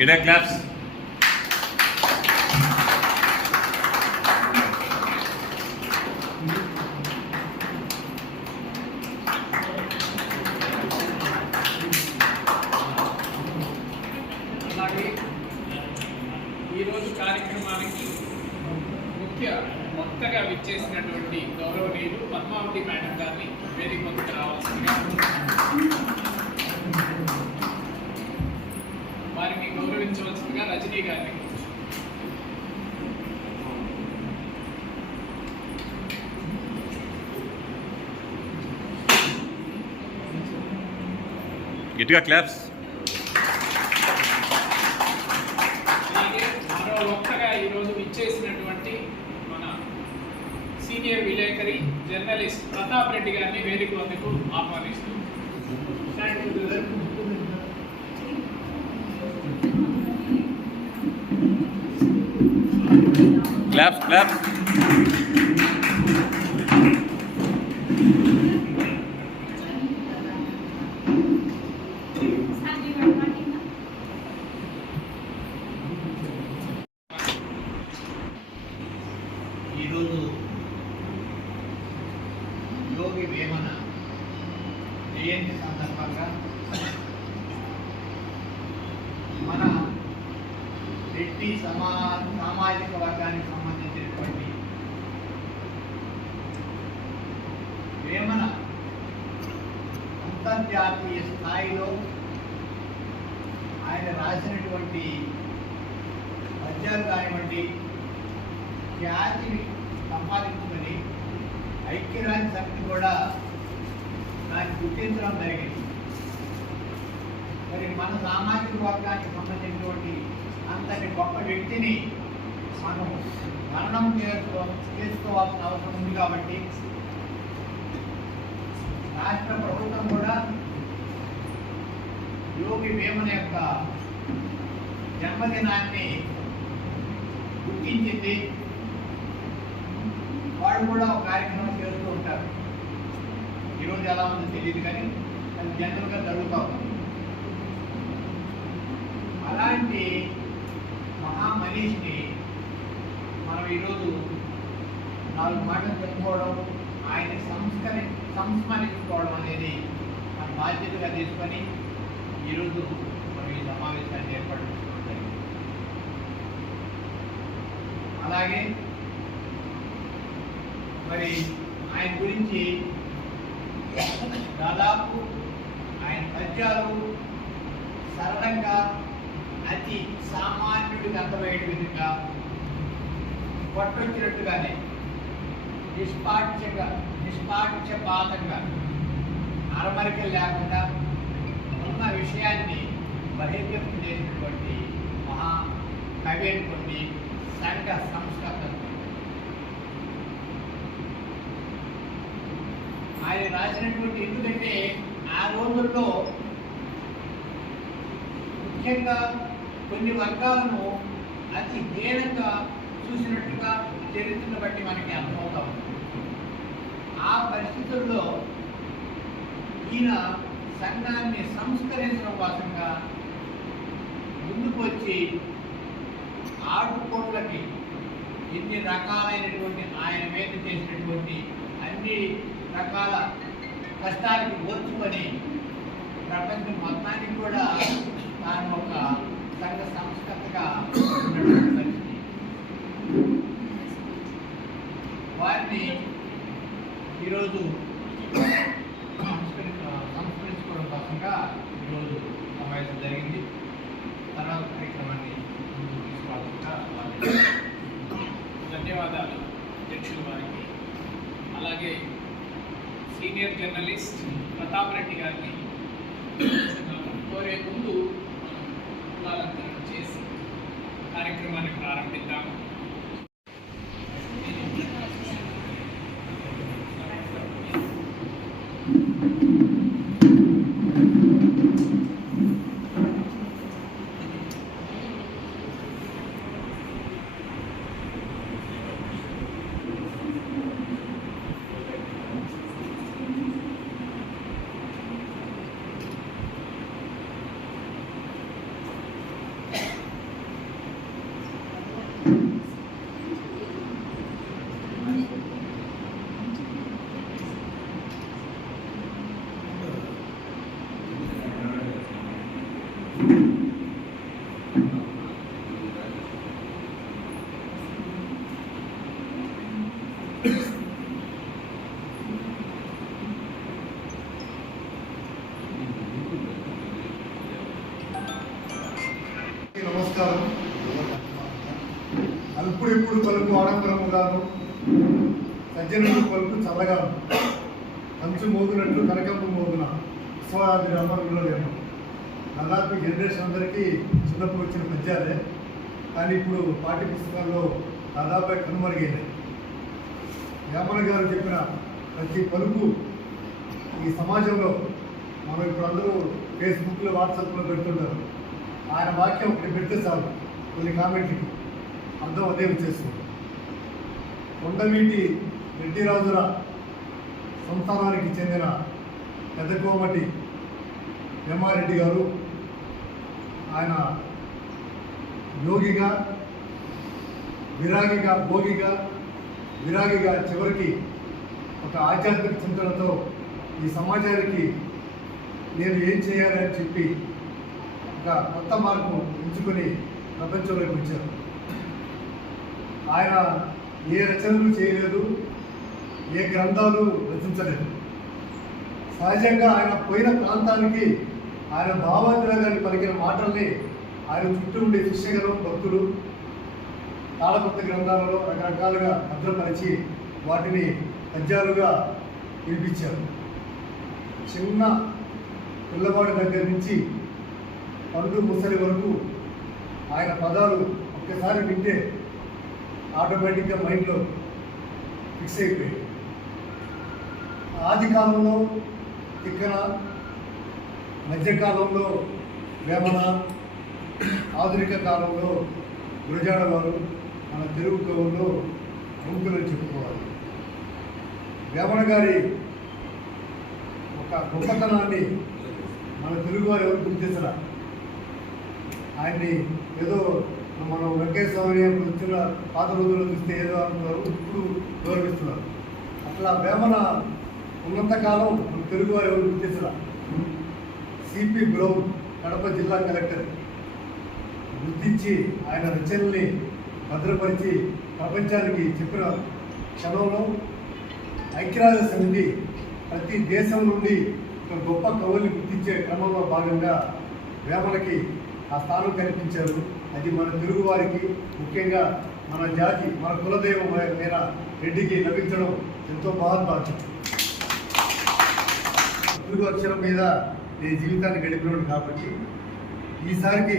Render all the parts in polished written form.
Get a claps. అలాగే ఈరోజు కార్యక్రమానికి ముఖ్య వక్తగా విచ్చేసినటువంటి గౌరవనీయులు పద్మావతి మేడం గారిని వేదిక ముందుకు రావాల్సిందిగా వారిని గౌరవించవలసిందిగా రజనీ గారిని గట్టిగా క్లాప్స్. అలాగే మరో వక్తగా ఈరోజు విచ్చేసినటువంటి మన సీనియర్ విలేకరి జర్నలిస్ట్ ప్రతాప్ రెడ్డి గారిని వేదిక వద్దకు ఆహ్వానిస్తూ క్లాప్స్ క్లాప్స్. ఈరోజు యోగి వేమన జయంతి సందర్భంగా మన రెడ్డి సామాజిక వర్గానికి సంబంధించినటువంటి వేమన అంతర్జాతీయ స్థాయిలో ఆయన రాసినటువంటి పద్యాలు కానివ్వండి ఖ్యాతిని సంపాదించుకొని ఐక్యరాజ్య సమితి కూడా దాన్ని గుర్తించడం జరిగింది. మరి మన సామాజిక వర్గానికి సంబంధించినటువంటి అంతటి గొప్ప వ్యక్తిని మనం మరణం చేసుకోవాల్సిన అవసరం ఉంది కాబట్టి రాష్ట్ర ప్రభుత్వం కూడా యోగి వేమన యొక్క జన్మదినాన్ని గుర్తించింది. వాళ్ళు కూడా ఒక కార్యక్రమం చేస్తూ ఉంటారు. ఈరోజు ఎలా ఉందో తెలియదు కానీ అది జనరల్గా జరుగుతూ ఉంది. అలాంటి మహామనీషిని మనం ఈరోజు 4 మాటలు చెప్పుకోవడం, ఆయన సంస్మరించుకోవడం అనేది మన బాధ్యతగా తీసుకొని ఈరోజు మనం ఈ సమావేశాన్ని ఏర్పాటు చేసుకోవడం జరిగింది. అలాగే మరి ఆయన గురించి దాదాపు ఆయన పద్యాలు సరళంగా అతి సామాన్యుడికి అర్థమయ్యే విధంగా పట్టొచ్చినట్టుగానే నిష్పాక్షపాతంగా అరమరికలు లేకుండా ఉన్న విషయాన్ని బహిర్గతం చేసినటువంటి మహా కవి అనుకోండి, సంఘ సంస్కర్త. ఆయన రాసినటువంటి ఎందుకంటే ఆ రోజుల్లో ముఖ్యంగా కొన్ని వర్గాలను అతి హీనంగా చూసినట్టుగా చరిత్రను బట్టి మనకి అర్థమవుతా ఉంది. ఆ పరిస్థితుల్లో ఈయన సంఘాన్ని సంస్కరించడం కోసంగా ముందుకు వచ్చి ఆటుపోట్లకి ఎన్ని రకాలైనటువంటి ఆయన మీద చేసినటువంటి అన్ని రకాల కష్టాలకి ఓర్చుకొని ప్రపంచం మొత్తానికి కూడా తాను ఒక సంఘ సంస్కర్తగా ఉన్నటువంటి పరిస్థితి. వారిని ఈరోజు సంస్కరించుకోవడం కోసంగా ఈరోజు సమావేశం జరిగింది. తర్వాత కార్యక్రమాన్ని ముందుకు తీసుకోవాల్సిందిగా ధన్యవాదాలు అధ్యక్షులు వారికి. అలాగే సీనియర్ జర్నలిస్ట్ ప్రతాప్ రెడ్డి గారిని కోరే ముందు పూలలంకరణ చేసి కార్యక్రమాన్ని ప్రారంభిద్దాము. నమస్కారం. అల్పుడెప్పుడు పలుకు ఆడంబరముగాను, సజ్జనుడు పలుకు చల్లగాను, మంచు మోగినట్లు కనకంపు మోగున విశ్వాది అమరులో లేను. దాదాపు జనరేషన్ అందరికీ చిన్నప్పుడు వచ్చిన పద్యాలే, కానీ ఇప్పుడు పాఠ్య పుస్తకాల్లో దాదాపు కనుమరుగైనాయి. వేమన గారు చెప్పిన ప్రతి పలుకు ఈ సమాజంలో మనం ఇప్పుడు అందరూ ఫేస్బుక్లో వాట్సాప్లో పెడుతుంటారు. ఆయన వాక్యం ఒకటి పెడితే చాలు కొన్ని కామెంట్లకి అర్థం అదే వచ్చేస్తుంది. కొండవీటి రెడ్డిరాజుల సంస్థానానికి చెందిన పెద్దకోమటి వేమారెడ్డి గారు ఆయన యోగిగా విరాగిగా చివరికి ఒక ఆధ్యాత్మిక చింతనతో ఈ సమాజానికి నేను ఏం చేయాలని చెప్పి ఒక కొత్త మార్గం ఎంచుకొని ప్రపంచంలోకి వచ్చారు. ఆయన ఏ రచనలు చేయలేదు, ఏ గ్రంథాలు రచించలేదు. సహజంగా ఆయన పోయిన ప్రాంతానికి ఆయన భావాంతరాగాన్ని పలికిన మాటల్ని ఆయన చుట్టూ ఉండే శిష్యగణం భక్తులు తాళపత్ర గ్రంథాలలో రకరకాలుగా భద్రపరిచి వాటిని పద్యాలుగా వినిపించారు. చిన్న పిల్లవాడి దగ్గర నుంచి పండు ముసలి వరకు ఆయన పదాలు ఒక్కసారి వింటే ఆటోమేటిక్గా మైండ్లో ఫిక్స్ అయిపోయాయి. ఆది కాలంలో తిక్కన, మధ్యకాలంలో వేమన, ఆధునిక కాలంలో గురజాడ వారు మన తెలుగు కవుల్లో ప్రముఖులని చెప్పుకోవాలి. వేమన గారి ఒక గొప్పతనాన్ని మన తెలుగువారు ఎవరు గుర్తించరా. ఆయన్ని ఏదో మనం వెంకటేశ్వర స్వామి వచ్చిన పాత రోజుల్లో చూస్తే ఏదో అనుకున్నారు, ఇప్పుడు గౌరవిస్తున్నారు. అట్లా వేమన ఉన్నంతకాలం మన తెలుగువారు ఎవరు గుర్తించరా. సిపి బ్రౌన్ కడప జిల్లా కలెక్టర్ గుర్తించి ఆయన రచనల్ని భద్రపరిచి ప్రపంచానికి చెప్పిన క్షణంలో ఐక్యరాజ్య సమితి ప్రతి దేశం నుండి ఒక గొప్ప కవుల్ని గుర్తించే క్రమంలో భాగంగా వేమనకి ఆ స్థానం కల్పించారు. అది మన తెలుగు వారికి, ముఖ్యంగా మన జాతి, మన కులదైవం అయిన రెడ్డికి లభించడం ఎంతో మహత్వాచం. తెలుగు అక్షరం మీద నేను జీవితాన్ని గడిపినాడు కాబట్టి ఈసారికి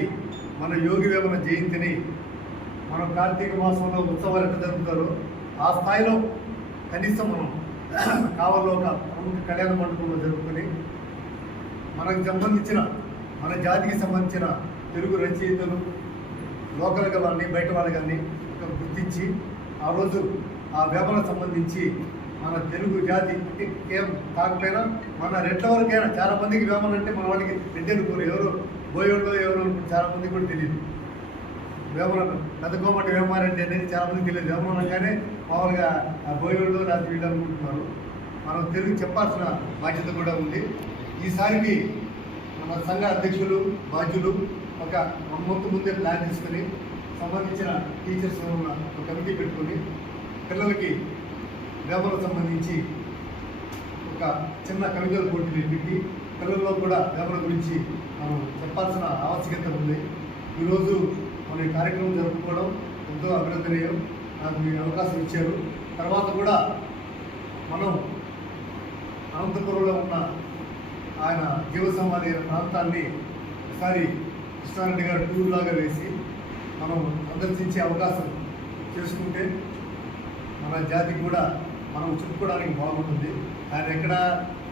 మన యోగి వేమన జయంతిని మనం కార్తీక మాసంలో ఉత్సవాలు ఎట్లా జరుపుతారో ఆ స్థాయిలో కనీసం మనం కావల్లో ఒక ప్రముఖ కళ్యాణ మండపంలో జరుపుకొని మనకు సంబంధించిన, మన జాతికి సంబంధించిన తెలుగు రచయితలు లోకల్గా వాళ్ళని బయట వాళ్ళు కానీ గుర్తించి ఆ రోజు ఆ వేమనకు సంబంధించి మన తెలుగు జాతి ఏం కాకపోయినా మన రెడ్ల వరకైనా చాలా మందికి వేమన అంటే మన వాళ్ళకి రెడ్డి అనుకోరు, ఎవరు బోయోళ్ళు ఎవరు అనుకుంటే చాలా మందికి కూడా తెలియదు. వేమన పెద్దకోమటి వేమారెడ్డి అనేది చాలా మందికి తెలియదు. వేమన అనగానే మామూలుగా ఆ బోయోళ్ళు రాత్రి వీళ్ళు అనుకుంటున్నారు. మనం తెలుగు చెప్పాల్సిన బాధ్యత కూడా ఉంది. ఈసారికి మన సంఘ అధ్యక్షులు, బాధ్యులు ఒక 1 month ముందే ప్లాన్ చేసుకొని సంబంధించిన టీచర్స్ ఒక కమిటీ పెట్టుకొని పిల్లలకి వేమనకు సంబంధించి ఒక చిన్న కవితల పోటీలు పెట్టి పిల్లల్లో కూడా వేమన గురించి మనం చెప్పాల్సిన ఆవశ్యకత ఉంది. ఈరోజు మన ఈ కార్యక్రమం జరుపుకోవడం ఎంతో అభినందనీయం. నాకు మీరు అవకాశం ఇచ్చారు. తర్వాత కూడా మనం అనంతపురంలో ఉన్న ఆయన జీవ సమాధి అయిన ప్రాంతాన్ని ఒకసారి కృష్ణారెడ్డి గారు టూర్ లాగా వేసి మనం సందర్శించే అవకాశం చేసుకుంటే మన జాతికి కూడా మనం చెప్పుకోవడానికి బాగుంటుంది. ఆయన ఎక్కడ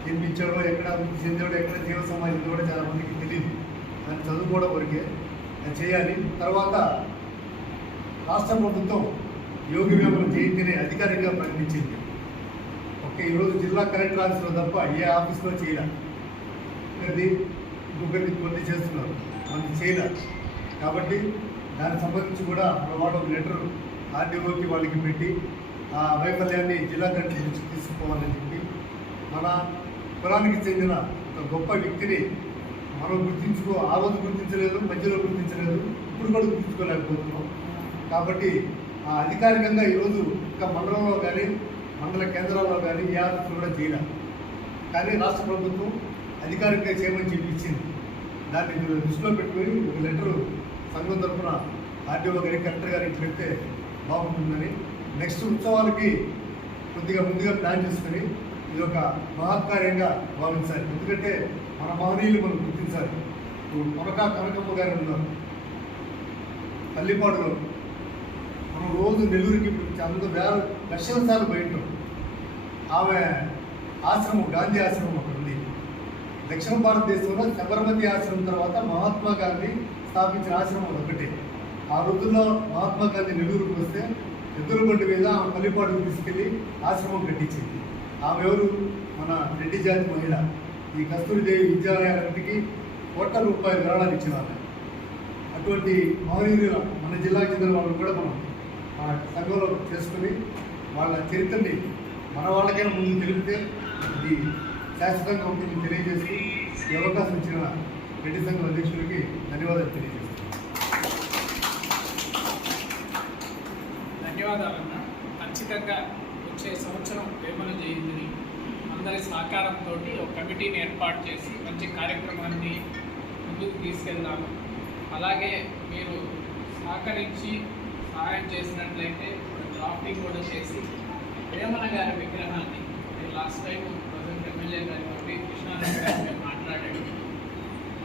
జన్మించాడో, ఎక్కడ వృత్తి చెందాడో, ఎక్కడ జీవ సమాజం కూడా చాలా మందికి తెలియదు. దాన్ని చదువుకోవడం వరకే అది చేయాలి. తర్వాత రాష్ట్ర ప్రభుత్వం యోగి వేమన జయంతిని అధికారికంగా ప్రకటించింది. ఈరోజు జిల్లా కలెక్టర్ ఆఫీస్లో తప్ప ఏ ఆఫీస్లో చేయలేదు. ఇంకొకరిని కొన్ని చేస్తున్నారు, మనకి చేయలేదు. కాబట్టి దానికి సంబంధించి కూడా వాళ్ళు ఒక లెటర్ ఆర్డీఓకి వాళ్ళకి పెట్టి ఆ వైఫల్యాన్ని జిల్లా కలెక్టర్ నుంచి తీసుకోవాలని చెప్పి మన కులానికి చెందిన ఒక గొప్ప వ్యక్తిని మనం ఆ రోజు గుర్తించలేదు, మధ్యలో గుర్తించలేదు, ఇప్పుడు కూడా గుర్తించుకోలేకపోతున్నాం. కాబట్టి అధికారికంగా ఈరోజు ఇంకా మండలంలో కానీ మండల కేంద్రాల్లో కానీ ఏ ఆఫీసులు కూడా చేయలేదు. కానీ రాష్ట్ర ప్రభుత్వం అధికారికంగా చేయమని చెప్పి ఇచ్చింది. దాన్ని దృష్టిలో పెట్టుకొని ఒక లెటరు సంఘం తరఫున ఆర్డీఓ గారికి కలెక్టర్ గారికి పెడితే బాగుంటుందని, నెక్స్ట్ ఉత్సవాలకి కొద్దిగా ముందుగా ప్లాన్ చేసుకుని ఇది ఒక మహత్కార్యంగా భావించాలి. ఎందుకంటే మన మహనీయులు మనం గుర్తించాలి. ఇప్పుడు కొనకా కనకమ్మ గారు ఉన్నారు పల్లిపాడులో. మనం రోజు నెల్లూరుకి వేల లక్షల సార్లు బయటం. ఆమె ఆశ్రమం గాంధీ ఆశ్రమం అక్కడ ఉంది. దక్షిణ భారతదేశంలో సబర్మతి ఆశ్రమం తర్వాత మహాత్మా గాంధీ స్థాపించిన ఆశ్రమం ఒకటే. ఆ రోజుల్లో మహాత్మా గాంధీ నెల్లూరుకు వస్తే ఎద్దుల బండి మీద ఆమె పల్లిపాడుకు తీసుకెళ్ళి ఆశ్రమం కట్టించింది. ఆమె ఎవరు? మన రెడ్డి జాతి మహిళ. ఈ కస్తూరిదేవి విద్యాలయాలన్నింటికి కోట్ల రూపాయల విరాళాలు ఇచ్చిన ఆమె. అటువంటి మహనీయులు మన జిల్లాకు చెందిన వాళ్ళు కూడా మనం మన సంఘంలో చేసుకుని వాళ్ళ చరిత్రని మన వాళ్ళకైనా ముందు తెలిపితే ఇది శాశ్వతంగా ఉంటుందని తెలియజేస్తూ ఈ అవకాశం ఇచ్చిన రెడ్డి సంఘం అధ్యక్షుడికి ధన్యవాదాలు తెలియజేస్తాను. ధన్యవాదాలన్న. ఖచ్చితంగా వచ్చే సంవత్సరం వేమన జయంతిని అందరి సహకారంతో ఒక కమిటీని ఏర్పాటు చేసి మంచి కార్యక్రమాన్ని ముందుకు తీసుకెళ్దాము. అలాగే మీరు సహకరించి సహాయం చేసినట్లయితే డ్రాఫ్టింగ్ కూడా చేసి వేమన గారి విగ్రహాన్ని లాస్ట్ టైం ప్రజెంట్ ఎమ్మెల్యే గారితో కృష్ణారెడ్డి గారితో మాట్లాడాడు.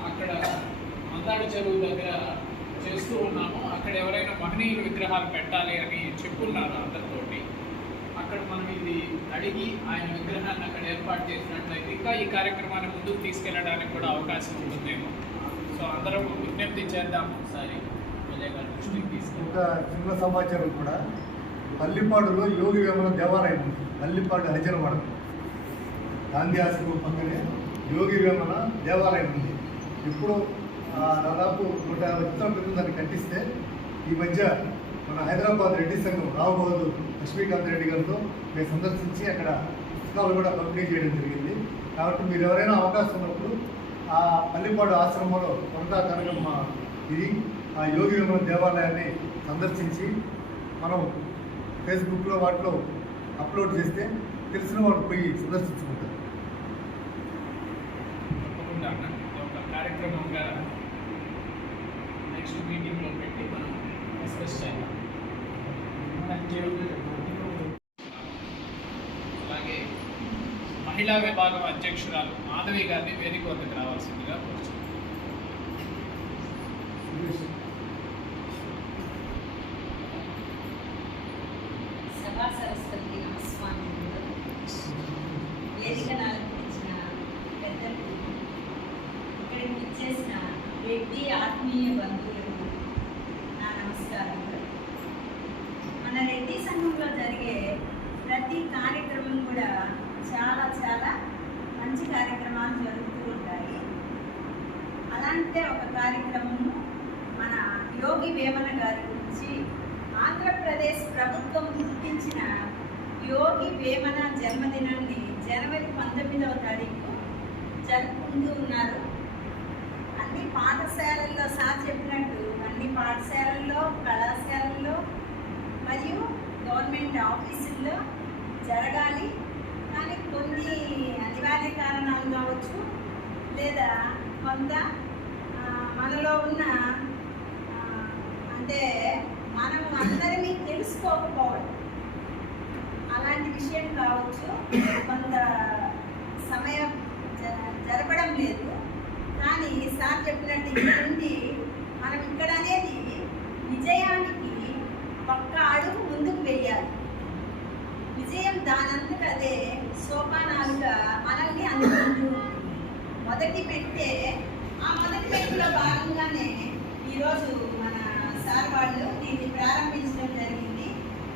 అక్కడ మందాడు చెరువు దగ్గర చేస్తూ ఉన్నాము. అక్కడ ఎవరైనా మహనీయుల విగ్రహాలు పెట్టాలి అని చెప్పున్నారు అందరితోటి. అక్కడ మనం ఇది అడిగి ఆయన విగ్రహాన్ని అక్కడ ఏర్పాటు చేసినట్లయితే ఇంకా ఈ కార్యక్రమాన్ని ముందుకు తీసుకెళ్ళడానికి కూడా అవకాశం ఉంటుందేమో. సో అందరం విజ్ఞప్తి చేద్దాం. ఒకసారి ఎమ్మెల్యే గారి దృష్టికి తీసుకెళ్ళి ఒక చిన్న సమాచారం కూడా, పల్లిపాడులో యోగి వేమన దేవాలయం ఉంది. పల్లిపాడు హరిజనవాడ గాంధీ ఆశ్రమం పక్కనే యోగి వేమన దేవాలయం ఉంది. ఇప్పుడు దాదాపు 150 సంవత్సరాల క్రితం దాన్ని కట్టిస్తే ఈ మధ్య మన హైదరాబాద్ రెడ్డి సంఘం రావు బహదూర్ లక్ష్మీకాంత్ రెడ్డి గారితో మేము సందర్శించి అక్కడ పుస్తకాలు కూడా పంపిణీ చేయడం జరిగింది. కాబట్టి మీరు ఎవరైనా అవకాశం ఉన్నప్పుడు ఆ పల్లిపాడు ఆశ్రమంలో కొనకా కనకమ్మ ఇది ఆ యోగి వేమన దేవాలయాన్ని సందర్శించి మనం ఫేస్బుక్లో వాటిలో అప్లోడ్ చేస్తే తెలిసిన వాళ్ళు పోయి సందర్శించుకుంటారు. తప్పకుండా ఒక కార్యక్రమంగా నెక్స్ట్ మీటింగ్లో పెట్టి మనం డిస్కస్ చేయాలి. అలాగే మహిళా విభాగం అధ్యక్షురాలు మాధవి గారిని వేదిక వద్దకు రావాల్సిందిగా కోరుచున్నాను. సభా సరస్వతి నమస్వామి వేదికను అలంకరించిన పెద్దలకు, ఇక్కడికి విచ్చేసిన రెడ్డి ఆత్మీయ బంధువులకు నా నమస్కారములు. మన రెడ్డి సంఘంలో జరిగే ప్రతి కార్యక్రమం కూడా చాలా చాలా మంచి కార్యక్రమాలు జరుగుతూ ఉంటాయి. అలాంటి ఒక కార్యక్రమము మన యోగి వేమన గారి గురించి ఆంధ్రప్రదేశ్ ప్రభుత్వం గుర్తించిన యోగి వేమన జన్మదినాన్ని జనవరి 19వ తారీఖు జరుపుకుంటూ ఉన్నారు. అన్ని పాఠశాలల్లో సార్ చెప్పినట్టు అన్ని పాఠశాలల్లో, కళాశాలల్లో మరియు గవర్నమెంట్ ఆఫీసుల్లో జరగాలి. కానీ కొన్ని అనివార్య కారణాలు కావచ్చు, లేదా కొంత మనలో ఉన్న అంటే మనం అందరినీ తెలుసుకోకపోవడం అలాంటి విషయం కావచ్చు, కొంత సమయం జరపడం లేదు. కానీ సార్ చెప్పినట్టు ఇక్కడ మనం ఇక్కడ అనేది విజయానికి ఒక్క అడుగు ముందుకు వెయ్యాలి. విజయం దానంతట అదే సోపానాలుగా మనల్ని అందుకుంటూ మొదటి పెట్టే ఆ మొదటి మెట్టులో భాగంగానే ఈరోజు మన సార్ వాళ్ళు దీన్ని ప్రారంభించడం జరిగింది.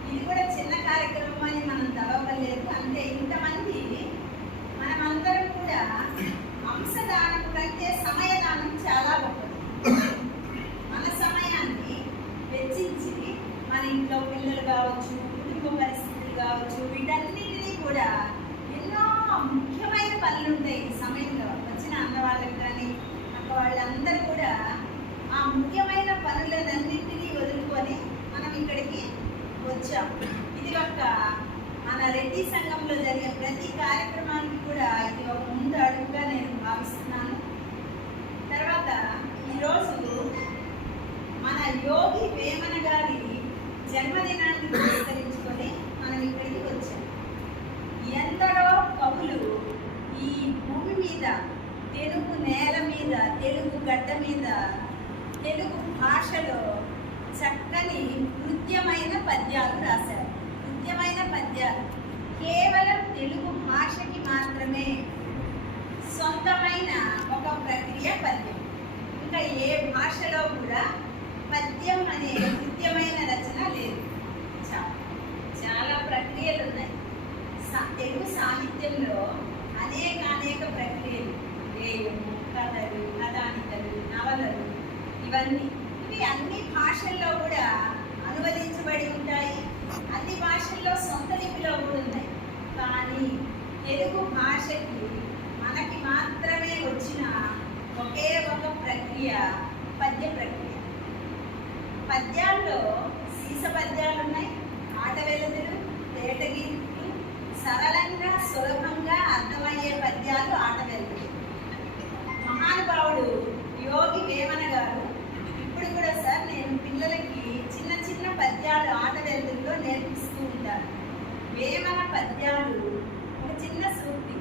ఇది కూడా చిన్న కార్యక్రమం అని మనం తలవలేదు. అంటే ఇంతమంది మనమందరం కూడా అంశదానం కంటే సమయదానం చాలా గొప్పది. మన సమయాన్ని వెచ్చించి మన ఇంట్లో పిల్లలు కావచ్చు, కుటుంబ పరిస్థితులు కావచ్చు, వీటన్నిటినీ కూడా ఎన్నో ముఖ్యమైన పనులు ఉంటాయి. ఈ సమయంలో వచ్చిన అన్న వాళ్ళకి కానీ అక్క వాళ్ళందరూ కూడా ఆ ముఖ్యమైన పనులన్నింటినీ వదులుకొని మనం ఇక్కడికి వచ్చాం. ఇది ఒక మన రెడ్డి సంఘంలో జరిగే ప్రతి కార్యక్రమానికి కూడా ఇది ఒక ముందు అడుగుగా నేను భావిస్తున్నాను. తర్వాత ఈరోజు యోగి వేమన గారి జన్మదినాన్ని పురస్కరించుకొని మనం ఇక్కడికి వచ్చాం. ఎందరో కవులు ఈ భూమి మీద, తెలుగు నేల మీద, తెలుగు గడ్డ మీద, తెలుగు భాషలో చక్కని హృద్యమైన పద్యాలు రాశారు. హృద్యమైన పద్యాలు కేవలం తెలుగు భాషకి మాత్రమే సొంతమైన ఒక ప్రక్రియ పద్యం. ఇంకా ఏ భాషలో కూడా పద్యం అనే హృద్యమైన రచన లేదు. చాలా ప్రక్రియలు ఉన్నాయి. తెలుగు సాహిత్యంలో అనేక ప్రక్రియలు, గేయము, కథలు, కథానికలు, నవలలు, ఇవి అన్ని భాషల్లో కూడా అనువదించబడి ఉంటాయి. అన్ని భాషల్లో సొంత లిపిలో కూడా ఉన్నాయి. కానీ తెలుగు భాషకి మనకి మాత్రమే వచ్చిన ఒకే ఒక ప్రక్రియ పద్య ప్రక్రియ. పద్యాల్లో సీస పద్యాలు ఉన్నాయి, ఆటవెలుతులు, తేటగీతులు, సరళంగా సులభంగా అర్థమయ్యే పద్యాలు ఆటవెలుతులు. మహానుభావుడు యోగి వేమన గారు ఇప్పుడు కూడా సార్ నేను పిల్లలకి చిన్న చిన్న పద్యాలు ఆటవెలుతుల్లో నేర్పిస్తూ ఉంటాను. వేమన పద్యాలు ఒక చిన్న సూక్తి.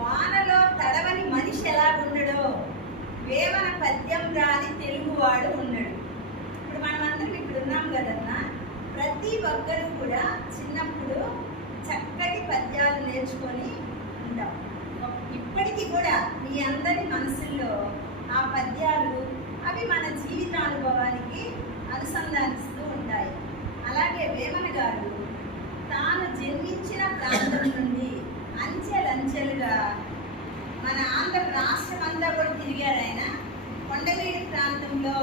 వానలో తడవని మనిషి ఎలా ఉండడో వేమన పద్యం రాని తెలుగువాడు ఉన్నాడు. ఇప్పుడు మనమందరం ఇప్పుడు ఉన్నాం కదన్నా, ప్రతి ఒక్కరు కూడా చిన్నప్పుడు చక్కటి పద్యాలు నేర్చుకొని ఉంటాం. ఇప్పటికీ కూడా మీ అందరి మనసుల్లో ఆ పద్యాలు అవి మన జీవితానుభవానికి అనుసంధానిస్తూ ఉంటాయి. అలాగే వేమన గారు తాను జన్మించిన ప్రాంతం నుండి అంచెలంచెలుగా మన ఆంధ్ర రాష్ట్రం అంతా కూడా తిరిగారు. ఆయన కొండవీడు ప్రాంతంలో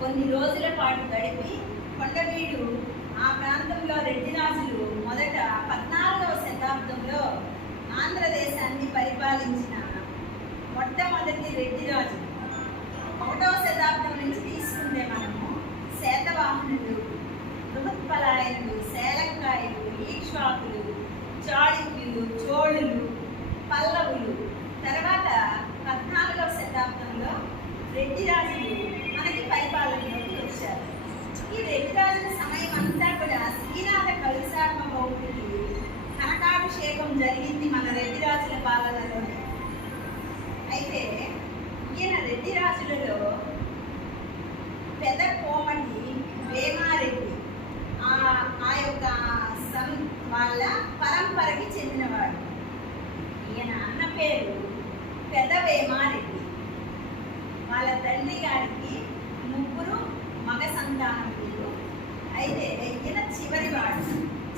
కొన్ని రోజుల పాటు గడిపి, కొండవీడు ఆ ప్రాంతంలో రెడ్డిరాజులు మొదట 14వ శతాబ్దంలో ఆంధ్రదేశాన్ని పరిపాలించిన మొట్టమొదటి రెడ్డిరాజు. 1వ శతాబ్దం నుంచి తీసుకుంటే మనము శాతవాహనులు, బృహత్పలాయనులు, సేలంకాయలు, ఈక్ష్వాకులు, చాళుక్యులు, చోళులు, పల్లవులు, తర్వాత 14వ శతాబ్దంలో రెడ్డిరాజులు మనకి పరిపాలనలోకి వచ్చారు. ఈ రెడ్డిరాజుల సమయం అంతా కూడా శ్రీనాథ కలుసాత్మ బౌద్ధుడికి కనకాభిషేకం జరిగింది మన రెడ్డిరాజుల పాలనలోనే. అయితే ఈయన రెడ్డిరాజులలో పెద్ద కోమటి వేమారెడ్డి ఆ యొక్క వాళ్ళ పరంపరకి చెందినవాడు. ఈయన అన్న పేరు పెద్ద వేమారెడ్డి. వాళ్ళ తండ్రి గారికి 3 మగ సంతానములు. అయితే ఈయన చివరివాడు,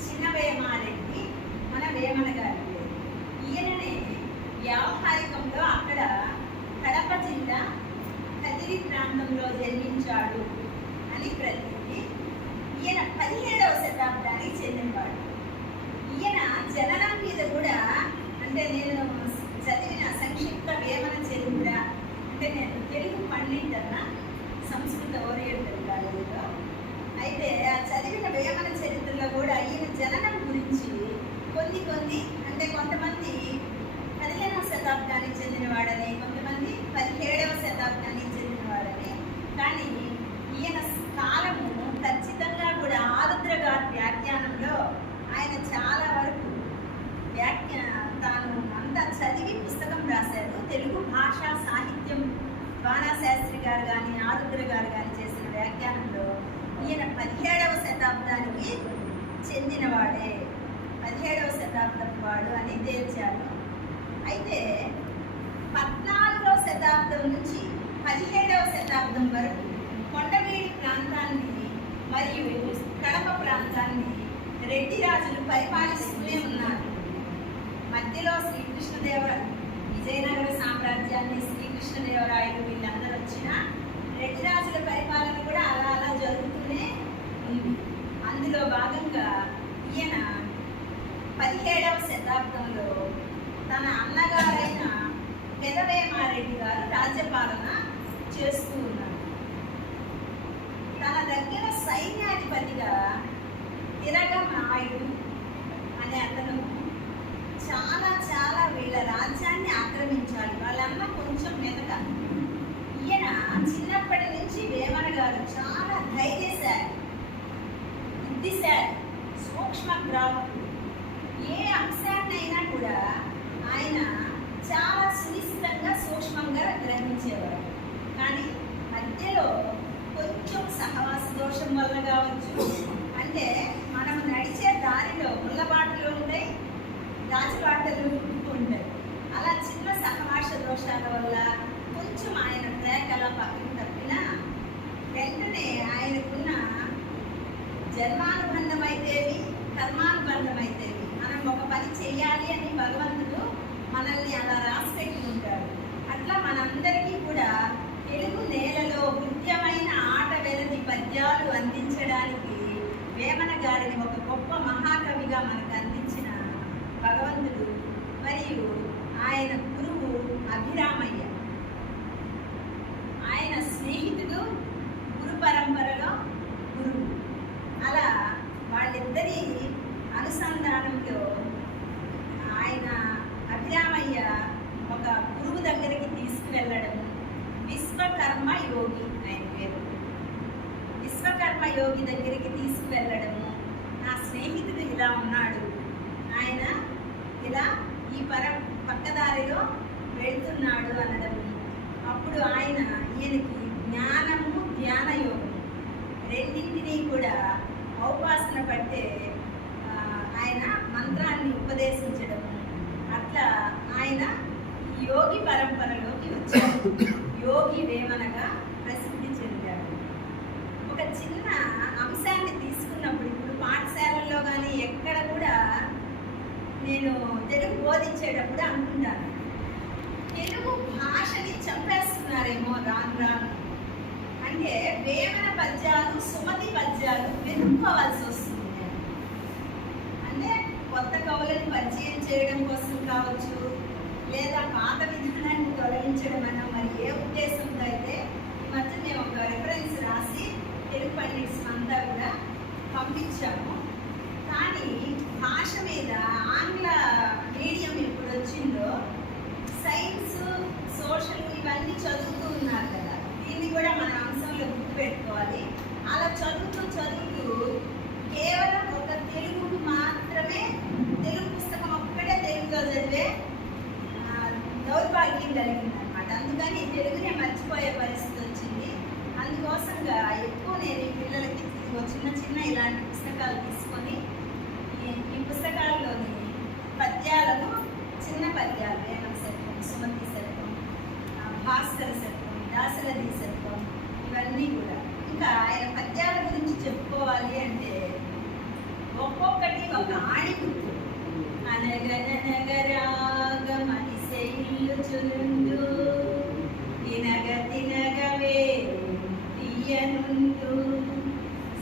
చిన్న వేమారెడ్డి మన వేమన గారి పేరు. ఈయననే వ్యావహారికంలో అక్కడ కడప జిల్లా కదిరి ప్రాంతంలో జన్మించాడు అని ప్రతీతి. ఈయన 17వ శతాబ్దానికి చెందినవాడు. ఈయన జననం మీద కూడా, అంటే నేను చదివిన సంక్షిప్త వేమన చరిత్ర, అంటే నేను తెలుగు పండితున్నా సంస్కృత ఓరియంటల్ కాలేజీలో. అయితే ఆ చదివిన వేమన చరిత్రలో కూడా ఈయన జననం గురించి కొన్ని అంటే కొంతమంది 15వ శతాబ్దానికి చెందినవాడని, కొంతమంది 17వ శతాబ్దానికి చెందినవాడని. కానీ ఈయన కాలము ఖచ్చితంగా కూడా ఆరుద్ర గారి వ్యాఖ్యానంలో ఆయన చాలా వరకు తాను అంతా చదివి పుస్తకం రాశారు. తెలుగు భాషా సాహిత్యం బాణాశాస్త్రి గారు కానీ ఆరుద్ర గారు కానీ చేసిన వ్యాఖ్యానంలో ఈయన 17వ శతాబ్దానికి చెందినవాడే, 17వ శతాబ్దపు వాడు అని తేల్చారు. అయితే 14వ శతాబ్దం నుంచి 17వ శతాబ్దం వరకు కొండవీడి ప్రాంతాన్ని మరియు కడప ప్రాంతాన్ని రెడ్డిరాజులు పరిపాలిస్తూనే ఉన్నారు. మధ్యలో విజయనగర సామ్రాజ్యాన్ని శ్రీకృష్ణదేవరాయలు వీళ్ళందరూ వచ్చిన రెడ్డిరాజుల పరిపాలన కూడా అలా జరుగుతూనే ఉంది. అందులో భాగంగా ఈయన 17వ శతాబ్దంలో తన అన్నగారైన పెదవేమారెడ్డి గారు రాజ్యపాలన చేస్తూ ఉన్నారు. తన దగ్గర సైన్యాధిపతిగా తిరగనాయుడు అనే అతను చాలా వీళ్ళ రాజ్యాన్ని ఆక్రమించాలి. వాళ్ళన్న కొంచెం మెదక. ఈయన చిన్నప్పటి నుంచి గారు చాలా ధైర్యశాలి, బుద్ధిశాలి, సూక్ష్మ గ్రాహకుడు. ఏ అంశాన్నైనా కూడా ఆయన చాలా సునిశ్చితంగా సూక్ష్మంగా గ్రహించేవారు. కానీ మధ్యలో కొంచెం సహవాస దోషం వల్ల కావచ్చు, అంటే మనం నడిచే దారిలో ముళ్ళబాటలు ఉంటాయి, రాజబాటలు ఉంటాయి. అలా చిన్న సహవాస దోషాల వల్ల కొంచెం ఆయన ట్రాక్ అలా పక్కన తప్పినా వెంటనే ఆయనకున్న జన్మానుబంధం అయితేవి, కర్మానుబంధం అయితేవి, మనం ఒక పని చెయ్యాలి అని భగవంతుడు మనల్ని అలా రాసి పెట్టుకుంటాడు. అట్లా మనందరికీ కూడా తెలుగు నేలలో హృద్యమైన ఆట వెలది పద్యాలు అందించడానికి వేమన గారిని ఒక గొప్ప మహాకవిగా మనకు అందించిన భగవంతుడు మరియు ఆయన గురువు అభిరామయ్య, ఆయన స్నేహితుడు, గురు పరంపరలో గురువు. అలా వాళ్ళిద్దరి అనుసంధానంలో ఆయన అభిరామయ్య ఒక గురువు దగ్గరికి తీసుకువెళ్ళడం. విశ్వకర్మ యోగి ఆయన పేరు. విశ్వకర్మ యోగి దగ్గరికి తీసుకువెళ్ళడము, నా స్నేహితుడు ఇలా ఉన్నాడు, ఆయన ఇలా ఈ పక్కదారిలో వెళ్తున్నాడు అనడము. అప్పుడు ఆయన ఈయనకి జ్ఞానము, ధ్యాన యోగము రెండింటినీ కూడా ఔపాసన పట్టే ఆయన మంత్రాన్ని ఉపదేశించడము. అట్లా ఆయన యోగి పరంపరలోకి వచ్చాడు. యోగి వేమనగా ప్రసిద్ధి చెందాడు. ఒక చిన్న అంశాన్ని తీసుకున్నప్పుడు, ఇప్పుడు పాఠశాలల్లో కానీ ఎక్కడ కూడా నేను తెలుగు బోధించేటప్పుడు అనుకుంటాను, తెలుగు భాషని చంపేస్తున్నారేమో రాను రాను. అంటే వేమన పద్యాలు, సుమతి పద్యాలు వెతుక్కోవాల్సి వస్తుంది. అంటే కొత్త కవులను పరిచయం చేయడం కోసం కావచ్చు, లేదా పాత విధానాన్ని తొలగించడం అన్న మరి ఏ ఉద్దేశంతో అయితే ఈ మధ్య మేము ఒక రెఫరెన్స్ రాసి తెలుగు పండిట్స్ అంతా కూడా పంపించాము. కానీ భాష మీద ఆంగ్ల మీడియం ఎప్పుడు వచ్చిందో సైన్స్, సోషల్ ఇవన్నీ చదువుతూ ఉన్నారు కదా, దీన్ని కూడా మన అంశంలో గుర్తుపెట్టుకోవాలి. అలా చదువుతూ కేవలం ఒక తెలుగు మాత్రమే, తెలుగు పుస్తకం ఒక్కటే తెలుగులో చదివే దౌర్భాగ్యం కలిగిందనమాట. అందుకని తెలుగునే మర్చిపోయే పరిస్థితి వచ్చింది. అందుకోసంగా ఎక్కువ నేను ఈ పిల్లలకి చిన్న చిన్న ఇలాంటి పుస్తకాలు తీసుకొని ఈ పుస్తకాల్లోని పద్యాలను, చిన్న పద్యాలు, వేమన శతకం, సుమతి శతకం, భాస్కర శతకం, దాశరథి శతకం, ఇవన్నీ కూడా. ఇంకా ఆయన పద్యాల గురించి చెప్పుకోవాలి అంటే ఒక్కొక్కటి ఒక ఆణిముత్తు. అనగనగరాగమతిశైల్లుచునుండు తినగ తినగవే తీయనుండు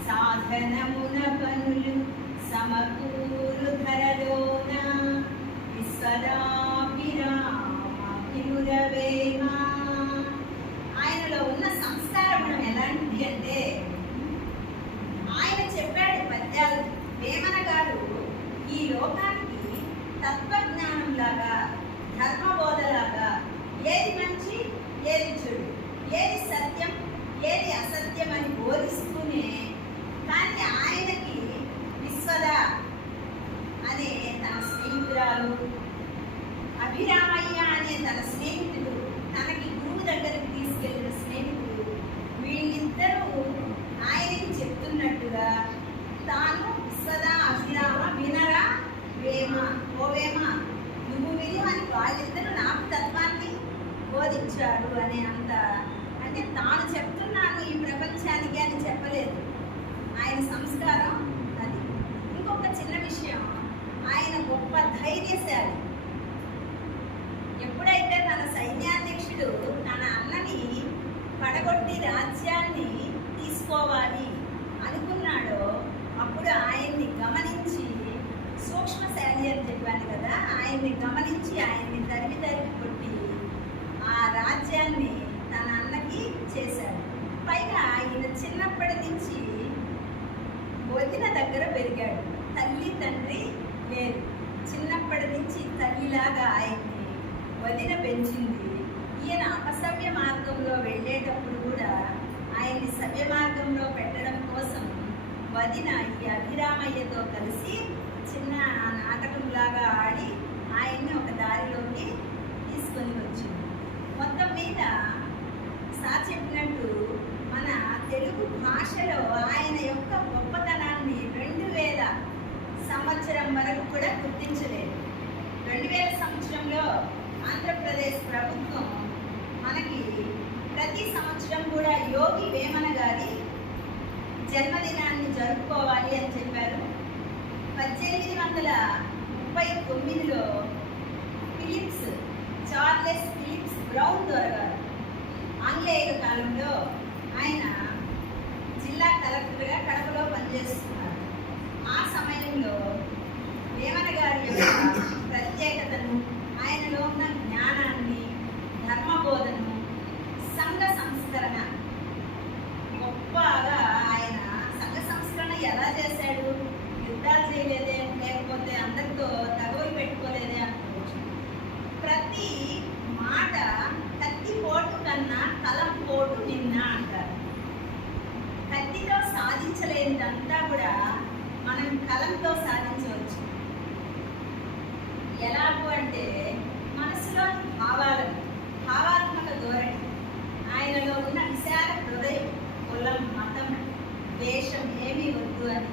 సాధనమున పనులు సమకూరు ధరలోన విశ్వదాభిరామ. ఆయనలో ఉన్న సంస్కారమునం ఎలాంటిది అంటే, ఆయన చెప్పాడు పద్యాలు. వేమన గారు ఈ లోకానికి తత్వజ్ఞానంలాగా, ధర్మబోధలాగా ఏది మంచి, ఏది చెడు, ఏది సత్యం, ఏది అసత్యం అని బోధిస్తూనే, కానీ ఆయనకి విశ్వద అనే తన స్నేహితురాలు, అభిరామయ్య అనే తన స్నేహితుడు, తనకి గురువు దగ్గరికి తీసుకెళ్ళిన స్నేహితుడు, వీళ్ళిద్దరూ ఆయనకి చెప్తున్నట్టుగా తాను విశ్వద, అభిరామ వినరా వేమ, ఓ వేమ నువ్వు విను అని వాళ్ళిద్దరూ నాకు తత్వాన్ని బోధించాడు అనే అంత. అంటే తాను చెప్తున్నాను ఈ ప్రపంచానికి అని చెప్పలేదు. ఆయన సంస్కారం అది. ఇంకొక చిన్న విషయం, ఆయన గొప్ప ధైర్యశాలి. ఎప్పుడైతే తన సైన్యాధ్యక్షుడు తన అన్నని పడగొట్టి రాజ్యాన్ని తీసుకోవాలి అనుకున్నాడో, అప్పుడు ఆయన్ని గమనించి, సూక్ష్మశాలి అని చెప్పాను కదా, ఆయన్ని గమనించి ఆయన్ని తరిమి కొట్టి ఆ రాజ్యాన్ని తన అన్నకి చేశాడు. పైగా ఆయన చిన్నప్పటి నుంచి వదిన దగ్గర పెరిగాడు. తల్లి తండ్రి లేరు. చిన్నప్పటి నుంచి తల్లిలాగా ఆయన్ని వదిన పెంచింది. ఈయన అపసవ్య మార్గంలో వెళ్ళేటప్పుడు కూడా ఆయన్ని సవ్య వదిన ఈ అభిరామయ్యతో కలిసి చిన్న నాటకంలాగా ఆడి ఆయన్ని ఒక దారిలోకి తీసుకొని వచ్చింది. మొత్తం మీద సార్ చెప్పినట్టు మన తెలుగు భాషలో ఆయన యొక్క గొప్పతనాన్ని 2000 సంవత్సరం వరకు కూడా గుర్తించలేదు. 2000 సంవత్సరంలో ఆంధ్రప్రదేశ్ ప్రభుత్వం మనకి ప్రతి సంవత్సరం కూడా యోగి వేమన గారి జన్మదినాన్ని జరుపుకోవాలి అని చెప్పారు. 1839లో చార్లెస్ ఫిలిప్స్ బ్రౌన్ దొరగారు ఆంగ్లేయుల కాలంలో ఆయన జిల్లా కలెక్టర్గా కడపలో పనిచేస్తున్నారు. ఆ సమయంలో వేమన గారి యొక్క ప్రత్యేకతను, ఆయనలో ఉన్న జ్ఞానాన్ని, ధర్మబోధను, సంఘ సంస్కరణ గొప్పగా ఆయన సంఘ సంస్కరణ ఎలా చేశాడు? యుద్ధాలు చేయలేదే, లేకపోతే అందరితో తగవులు పెట్టుకోలేదే అనుకోవచ్చు. ప్రతి మాట కత్తి పోటు కన్నా కలం పోటు నిన్న అంటారు. కత్తితో సాధించలేనిదంతా కూడా మనం కలంతో సాధించవచ్చు. ఎలాగూ అంటే మనసులోని భావాత్మక ధోరణి, ఆయనలో ఉన్న విశాల హృదయం, కులం, మతం, వేషం ఏమీ వద్దు అని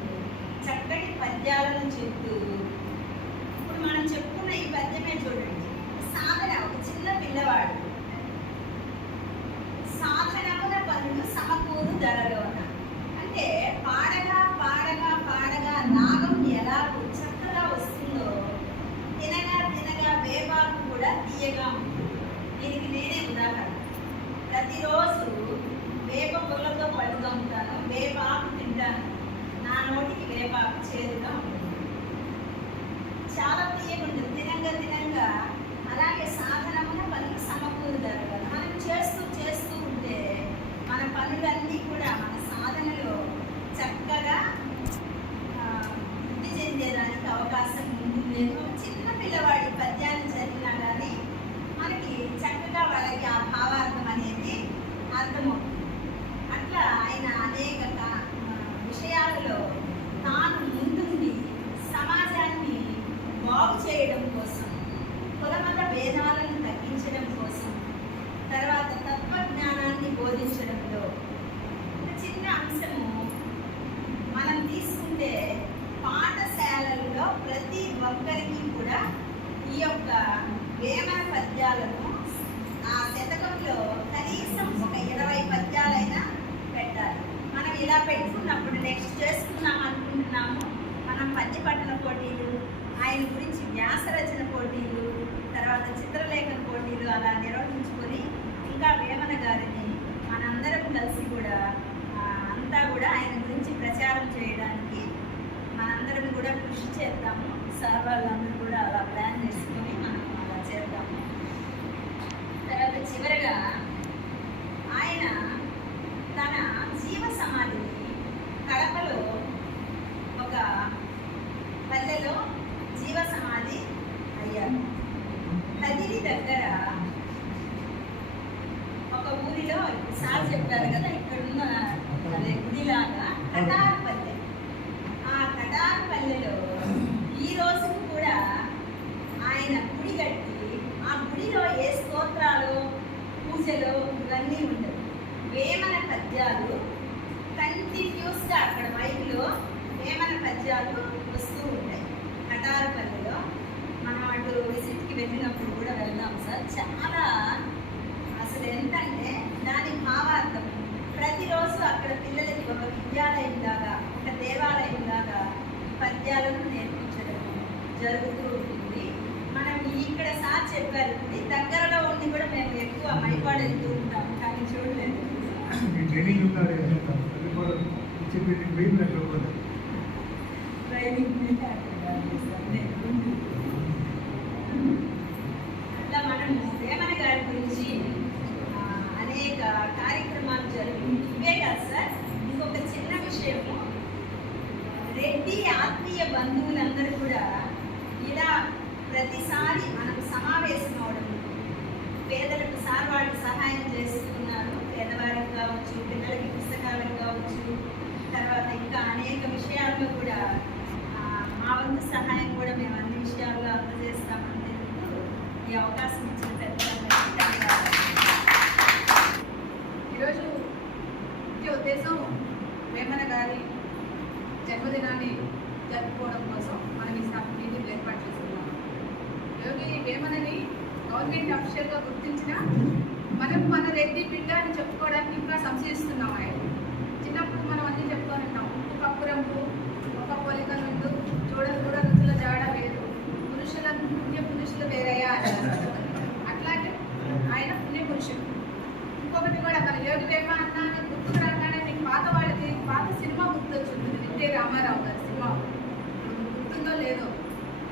చక్కటి పద్యాలను చెప్తూ, ఇప్పుడు మనం చెప్పుకున్న ఈ పద్యమే చూడండి. సాధన, ఒక చిన్న పిల్లవాడు సాధనమున పనులు సమకూరు ధరలోన అంటే పాడగా పాడగా పాడగా రాగం ఎలా చక్కగా వస్తుందో తినగా తినగా వేపాకు కూడా తీయగా ఉంటుంది. దీనికి నేనే ఉదాహరణ. ప్రతిరోజు వేప పుల్లతో పడుతూ ఉంటాను, వేపాకు తింటాను. నా నోటికి వేపాకు చేదుగా ఉంటుంది, చాలా తీయగా ఉంటుంది. తినంగా తినంగా అలాగే సాధనమున పనులు సమకూరుతారు. మనం చేస్తూ చేస్తూ ఉంటే మన పనులన్నీ కూడా మన సాధనలో చక్కగా వృద్ధి చెందేదానికి అవకాశం ఉంటుంది. చిన్న పిల్లవాడి పద్యాన్ని చదివినా కానీ మనకి చక్కగా వాళ్ళకి ఆ భావార్థం అనేది అర్థమవుతుంది. అట్లా ఆయన అనేక విషయాలలో తాను ముందుండి సమాజాన్ని బాగు చేయడం కోసం, కులమత భేదాలను తగ్గించడం కోసం, తర్వాత తత్వజ్ఞానాన్ని బోధించడంలో ఒక చిన్న అంశము మనం తీసుకుంటే పాఠశాలల్లో ప్రతి ఒక్కరికి కూడా ఈ యొక్క వేమన పద్యాలను ఆ శతకంలో కనీసం ఒక 20 పద్యాలైనా పెట్టాలి. మనం ఇలా పెట్టుకున్నప్పుడు నెక్స్ట్ చేసుకున్నాం అనుకుంటున్నాము. మనం పద్యపఠన పోటీలు, ఆయన గురించి వ్యాసరచన పోటీలు, తర్వాత చిత్రలేఖన పోటీలు అలా నిర్వహించుకొని ఇంకా వేమన గారిని మనందరం కలిసి కూడా అంతా కూడా ఆయన గురించి ప్రచారం చేయడానికి మనందరం కూడా కృషి చేద్దాము. సార్ వాళ్ళందరూ కూడా అలా ప్లాన్ చేసుకొని మనం అలా చేద్దాము. తర్వాత చివరగా ఆయన తన జీవ సమాధిని కడపలో ఒక పల్లెలో జీవ సమాధి అయ్యారు. కదిరి దగ్గర ఒక ఊరిలో సార్ చెప్పారు కదా, ఇక్కడున్న అదే గుడిలాగా కటారపల్లె. ఆ కటారపల్లెలో ఈ రోజు కూడా ఆయన గుడి కట్టి ఆ గుడిలో ఏ స్తోత్రాలు, పూజలు ఇవన్నీ ఉండవు. వేమన పద్యాలు కంటిన్యూస్గా అక్కడ మైక్లో వేమన పద్యాలు వస్తూ ఉంటాయి. కటారపల్లిలో మనం అటు విజిట్కి వెళ్ళినప్పుడు కూడా వెళ్దాం సార్. చాలా అసలు ఎంతంటే దాని భావార్థం ప్రతిరోజు అక్కడ పిల్లలకి ఒక విద్యాలయం లాగా, ఒక దేవాలయం లాగా పద్యాలను నేర్పించడం జరుగుతూ ఉంటుంది. మనం ఇక్కడ సార్ చెప్పారు, దగ్గరలో ఉండి కూడా మేము ఎక్కువ మైపాడు వెళ్తూ ఉంటాం, కానీ చూడలేదు. ట్రైనింగ్ అట్లా మనం వేమన గారి గురించి అనేక కార్యక్రమాలు జరుగుతుంది. ఇవే కాదు సార్, ఇంకొక చిన్న విషయము, రెడ్డి ఆత్మీయ బంధువులందరూ కూడా ఇలా ప్రతిసారి మనం సమావేశం అవడం, పేదలకు సార్ వాళ్ళు సహాయం చేస్తున్నారు. పేదవారికి కావచ్చు, పిల్లలకి పుస్తకాలకు కావచ్చు, తర్వాత ఇంకా అనేక విషయాలు వంతు సహాయం కూడా మేము అన్ని విషయాల్లో అందజేస్తామని ఈ అవకాశం ఇచ్చిన పెద్దలందరికీ ధన్యవాదాలు. ఈరోజు ముఖ్య ఉద్దేశం వేమన గారి జన్మదినాన్ని జరుపుకోవడం కోసం మనం ఈ మీటింగ్ ఏర్పాటు చేసుకున్నాం. యోగి వేమనని గవర్నమెంట్ అఫీషియల్గా గుర్తించిన మనం మన రెడ్డి బిడ్డ అని చెప్పుకోవడానికి ఇంకా సంశయిస్తున్నాం. ఆయన చిన్నప్పుడు మనం అన్నీ చెప్పుకొని ఉంటాం. ఉప్పు కప్పు రంగు ఒక పోలిక నుండు చూడదు కూడా రుచుల జాడ వేరు పుణ్యపురుషులు వేరయ్యా అంటారు. అట్లాగే ఆయన పుణ్యపురుషుడు. ఇంకొకటి కూడా మన యోగి వేమ అన్న గుర్తుకు రాగానే మీకు పాత సినిమా గుర్తొచ్చింది. ఎన్టీ రామారావు గారి సినిమా గుర్తుందో లేదో,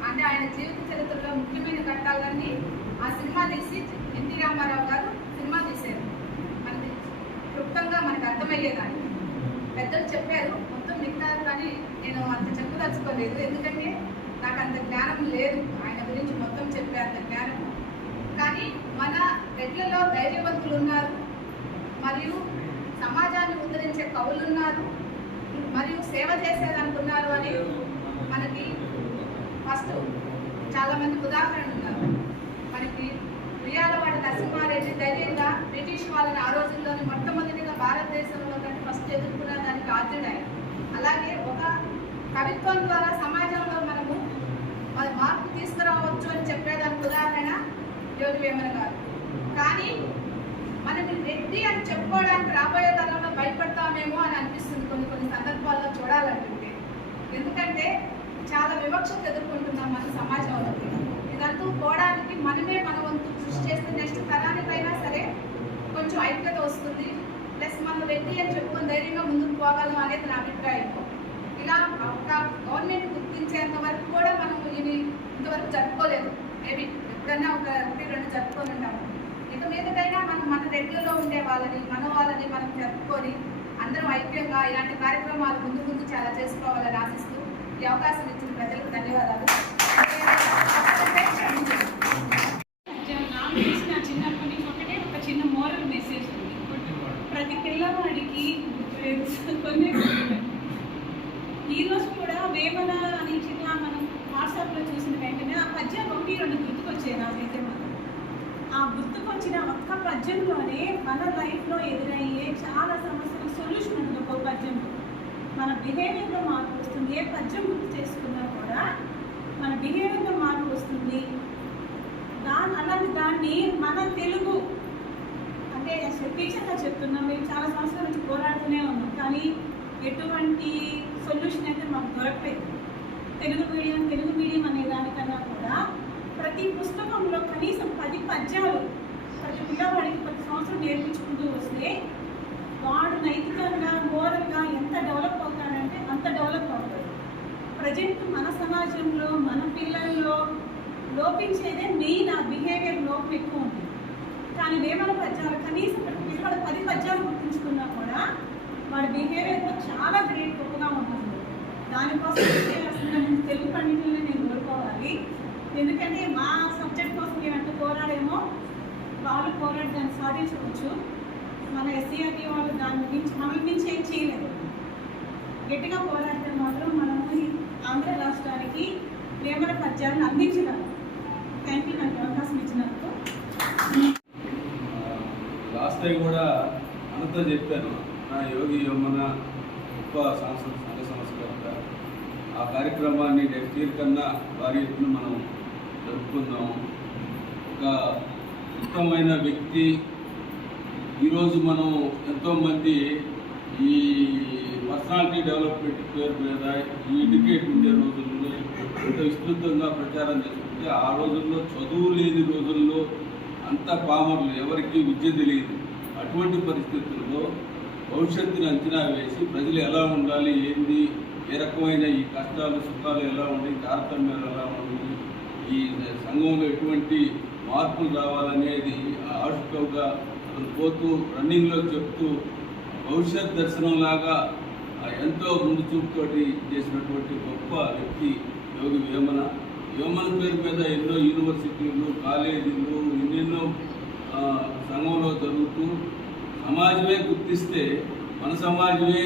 అంటే ఆయన జీవిత చరిత్రలో ముఖ్యమైన ఘట్టాలన్నీ ఆ సినిమా తీసి ఎన్టీ రామారావు గారు సినిమా తీశారు. మనకి క్లుప్తంగా మనకు అర్థమయ్యేదాన్ని పెద్దలు చెప్పారు మొత్తం మిగతారు, కానీ నేను అంత చెప్పదలుచుకోలేదు. ఎందుకంటే నాకు అంత జ్ఞానం లేదు ఆయన గురించి మొత్తం చెప్పే అంత జ్ఞానం. కానీ మన రెడ్లలో ధైర్యవంతులు ఉన్నారు, మరియు సమాజాన్ని ఉద్ధరించే కవులు ఉన్నారు, మరియు సేవ చేసేదనుకున్నారు అని మనకి ఫస్ట్ చాలామంది ఉదాహరణలు ఉన్నారు. మనకి ఉయ్యాలవాడ నరసింహారెడ్డి ధైర్యంగా బ్రిటిష్ వాళ్ళని ఆ రోజుల్లోని మొట్టమొదటిగా భారతదేశంలో కంటే ఫస్ట్ ఎదుర్కొన్న దానికి ఆద్యుడాయి. అలాగే ఒక కవిత్వం ద్వారా సమాజంలో మనము మార్పు తీసుకురావచ్చు అని చెప్పేదానికి ఉదాహరణ యోగి వేమన గారు. కానీ మనకి రెడ్డి అని చెప్పుకోవడానికి రాబోయే తరంలో భయపడతామేమో అని అనిపిస్తుంది కొన్ని సందర్భాల్లో చూడాలంటుంటే. ఎందుకంటే చాలా వివక్షత ఎదుర్కొంటున్నాం మన సమాజంలో. ఇదంతా పోవడానికి మనమే మన వంతు కృషి చేస్తే నెక్స్ట్ తరానికైనా సరే కొంచెం ఐక్యత వస్తుంది. ప్లస్ మనం రెడ్డి అని చెప్పుకొని ధైర్యంగా ముందుకు పోగలం అనేది నా అభిప్రాయం. ఇలా ఒక గవర్నమెంట్ గుర్తించేంత వరకు కూడా మనం ఇది ఇంతవరకు జరుపుకోలేదు. మేబీ ఎప్పుడన్నా ఒకటి రెండు జరుపుకొని ఉంటాము. ఇక మీదకైనా మనం మన రెడ్డిలో ఉండే వాళ్ళని మనం జరుపుకొని అందరం ఐక్యంగా ఇలాంటి కార్యక్రమాలు ముందు చాలా చేసుకోవాలని ఆశిస్తూ ఈ అవకాశం ఇచ్చిన ప్రజలకు ధన్యవాదాలు. నాకు తెలిసిన చిన్నప్పటి నుంచి ఒక చిన్న మోరల్ మెసేజ్ ఉంది. ప్రతి పిల్లవాడికి ఈరోజు కూడా వేమన అని చిన్న మనం వాట్సాప్లో చూసిన వెంటనే ఆ పద్యం 1-2 గుర్తుకొచ్చాయి నాకైతే. ఆ గుర్తుకొచ్చిన ఒక్క పద్యంలోనే మన లైఫ్లో ఎదురయ్యే చాలా సమస్యలకు సొల్యూషన్ ఉంటుంది. ఒక పద్యంలో మన బిహేవియర్లో మార్పు వస్తుంది. ఏ పద్యం గుర్తు చేసుకున్నా కూడా మన బిహేవియర్లో మార్పు వస్తుంది. అలాంటి దాన్ని మన తెలుగు అంటే టీచర్గా చెప్తున్నాం. మేము చాలా సంవత్సరాల నుంచి పోరాడుతూనే ఉన్నాం, కానీ ఎటువంటి సొల్యూషన్ అయితే మాకు దొరకలేదు. తెలుగు మీడియం అనే దానికన్నా కూడా ప్రతి పుస్తకంలో కనీసం 10 పద్యాలు ప్రతి పిల్లవాడికి ప్రతి సంవత్సరం నేర్పించుకుంటూ వస్తే వాడు నైతికంగా మోరల్గా ఎంత డెవలప్ అవుతాడంటే అంత డెవలప్ అవుతాడు. ప్రజెంట్ మన సమాజంలో మన పిల్లల్లో లోపించేదే మెయిన్ ఆ బిహేవియర్ లోపం ఎక్కువ ఉంటుంది. కానీ వేమన పద్యాలు కనీసం పిల్లవాడు 10 పద్యాలు గుర్తుంచుకున్నా కూడా వాడి బిహేవియర్లో చాలా గొప్పగా ఉంటుంది. దానికోసం తెలుగు పండితుల్ని నేను కోరుకోవాలి. ఎందుకంటే మా సబ్జెక్ట్ కోసం మేము ఎంత పోరాడేమో వాళ్ళు పోరాడి దాన్ని సాధించవచ్చు. మన ఎస్సీఆర్టీ వాళ్ళు దాని గురించి మనల్ని మించి ఏం చేయలేదు. గట్టిగా పోరాడితే మాత్రం మనము ఆంధ్ర రాష్ట్రానికి వేమన పద్యాలను అందించగలం. థ్యాంక్ యూ నాకు అవకాశం ఇచ్చినందుకు. లాస్ట్ టైం కూడా మనతో చెప్పాను, నా యోగి వేమన గొప్ప సంఘ సంస్కర్త. ఆ కార్యక్రమాన్ని నెక్స్ట్ ఇయర్ కన్నా భారీ ఎత్తున మనం జరుపుకుందాం. ఒక ఉత్తమమైన వ్యక్తి. ఈరోజు మనం ఎంతోమంది ఈ పర్సనాలిటీ డెవలప్మెంట్ పేరు మీద ఈ ఎడ్యుకేట్ ఉండే రోజుల్లో ఎంత విస్తృతంగా ప్రచారం చేసుకుంటే, ఆ రోజుల్లో చదువు లేని రోజుల్లో అంత పామరులు, ఎవరికి విద్య తెలియదు. అటువంటి పరిస్థితుల్లో భవిష్యత్తుని అంచనా వేసి ప్రజలు ఎలా ఉండాలి, ఏంది, ఏ రకమైన ఈ కష్టాలు సుఖాలు ఎలా ఉండి, తారతమ్యాలు ఎలా ఉండి, ఈ సంఘంలో ఎటువంటి మార్పులు రావాలనేది ఆశువుగా పోతూ రన్నింగ్లో చెప్తూ భవిష్యత్ దర్శనంలాగా ఎంతో ముందు చూపుతోటి చేసినటువంటి గొప్ప వ్యక్తి యోగి వేమన. వేమన పేరు మీద ఎన్నో యూనివర్సిటీలు, కాలేజీలు, ఎన్నెన్నో సంఘంలో జరుగుతూ సమాజమే గుర్తిస్తే మన సమాజమే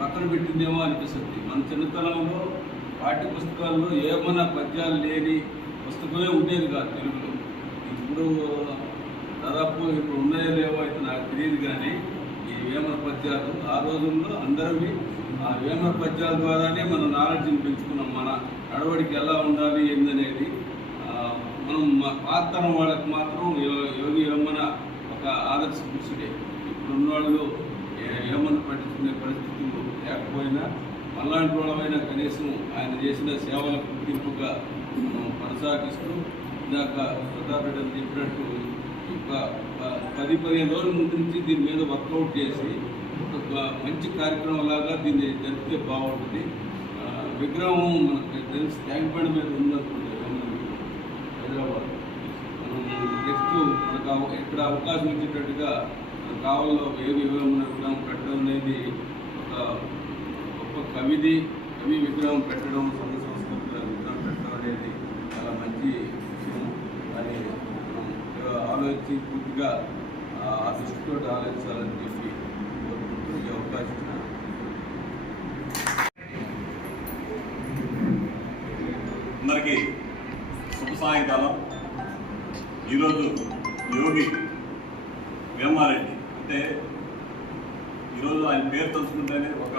పక్కన పెట్టిందేమో అనిపిస్తుంది. మన చిన్నతనంలో పాఠ్య పుస్తకాల్లో ఏమైనా పద్యాలు లేని పుస్తకమే ఉండేది కాదు తెలుగులో. ఇప్పుడు దాదాపు ఇప్పుడు ఉన్నాయో లేవో అయితే నాకు తెలియదు, కానీ ఈ వేమన పద్యాలు ఆ రోజుల్లో అందరివి ఆ వేమన పద్యాల ద్వారానే మన నాలెడ్జ్ని పెంచుకున్నాం. మన నడవడికి ఎలా ఉండాలి ఏందనేది మనం పాత తరం వాళ్ళకి మాత్రం యోగి వేమన ఒక ఆదర్శ పురుషుడే. ఇప్పుడున్న వాళ్ళు వేమన పట్టించుకునే పరిస్థితులు లేకపోయినా అలాంటి వాళ్ళమైనా కనీసం ఆయన చేసిన సేవల గుర్తింపుగా మనం కొనసాగిస్తూ ఇందాక ప్రతాప్ రెడ్డి చెప్పినట్టు ఒక 10-15 రోజుల ముందు నుంచి దీని మీద వర్కౌట్ చేసి ఒక మంచి కార్యక్రమం లాగా దీన్ని జరిపితే బాగుంటుంది. విగ్రహం మనకు తెలిసి ట్యాంక్ బండ్ మీద ఉందనుకుంటే హైదరాబాద్, మనం నెక్స్ట్ మనకు ఎక్కడ అవకాశం ఇచ్చేటట్టుగా కావాలో ఏది మన విగ్రహం పెట్టడం అనేది ఒక గొప్ప కవి విగ్రహం పెట్టడం, సంఘ సంస్కృతుల విగ్రహం పెట్టడం అనేది చాలా మంచి విషయం. అది మనం ఆలోచించి పూర్తిగా ఆ దృష్టితో ఆలోచించాలని చెప్పి కోరుకుంటూ ఈ అవకాశం అందరికీ శుభ సాయంకాలం. ఈరోజు యోగి వేమారెడ్డి అంటే ఈరోజు ఆయన పేరు తెలుసుకుంటేనే ఒక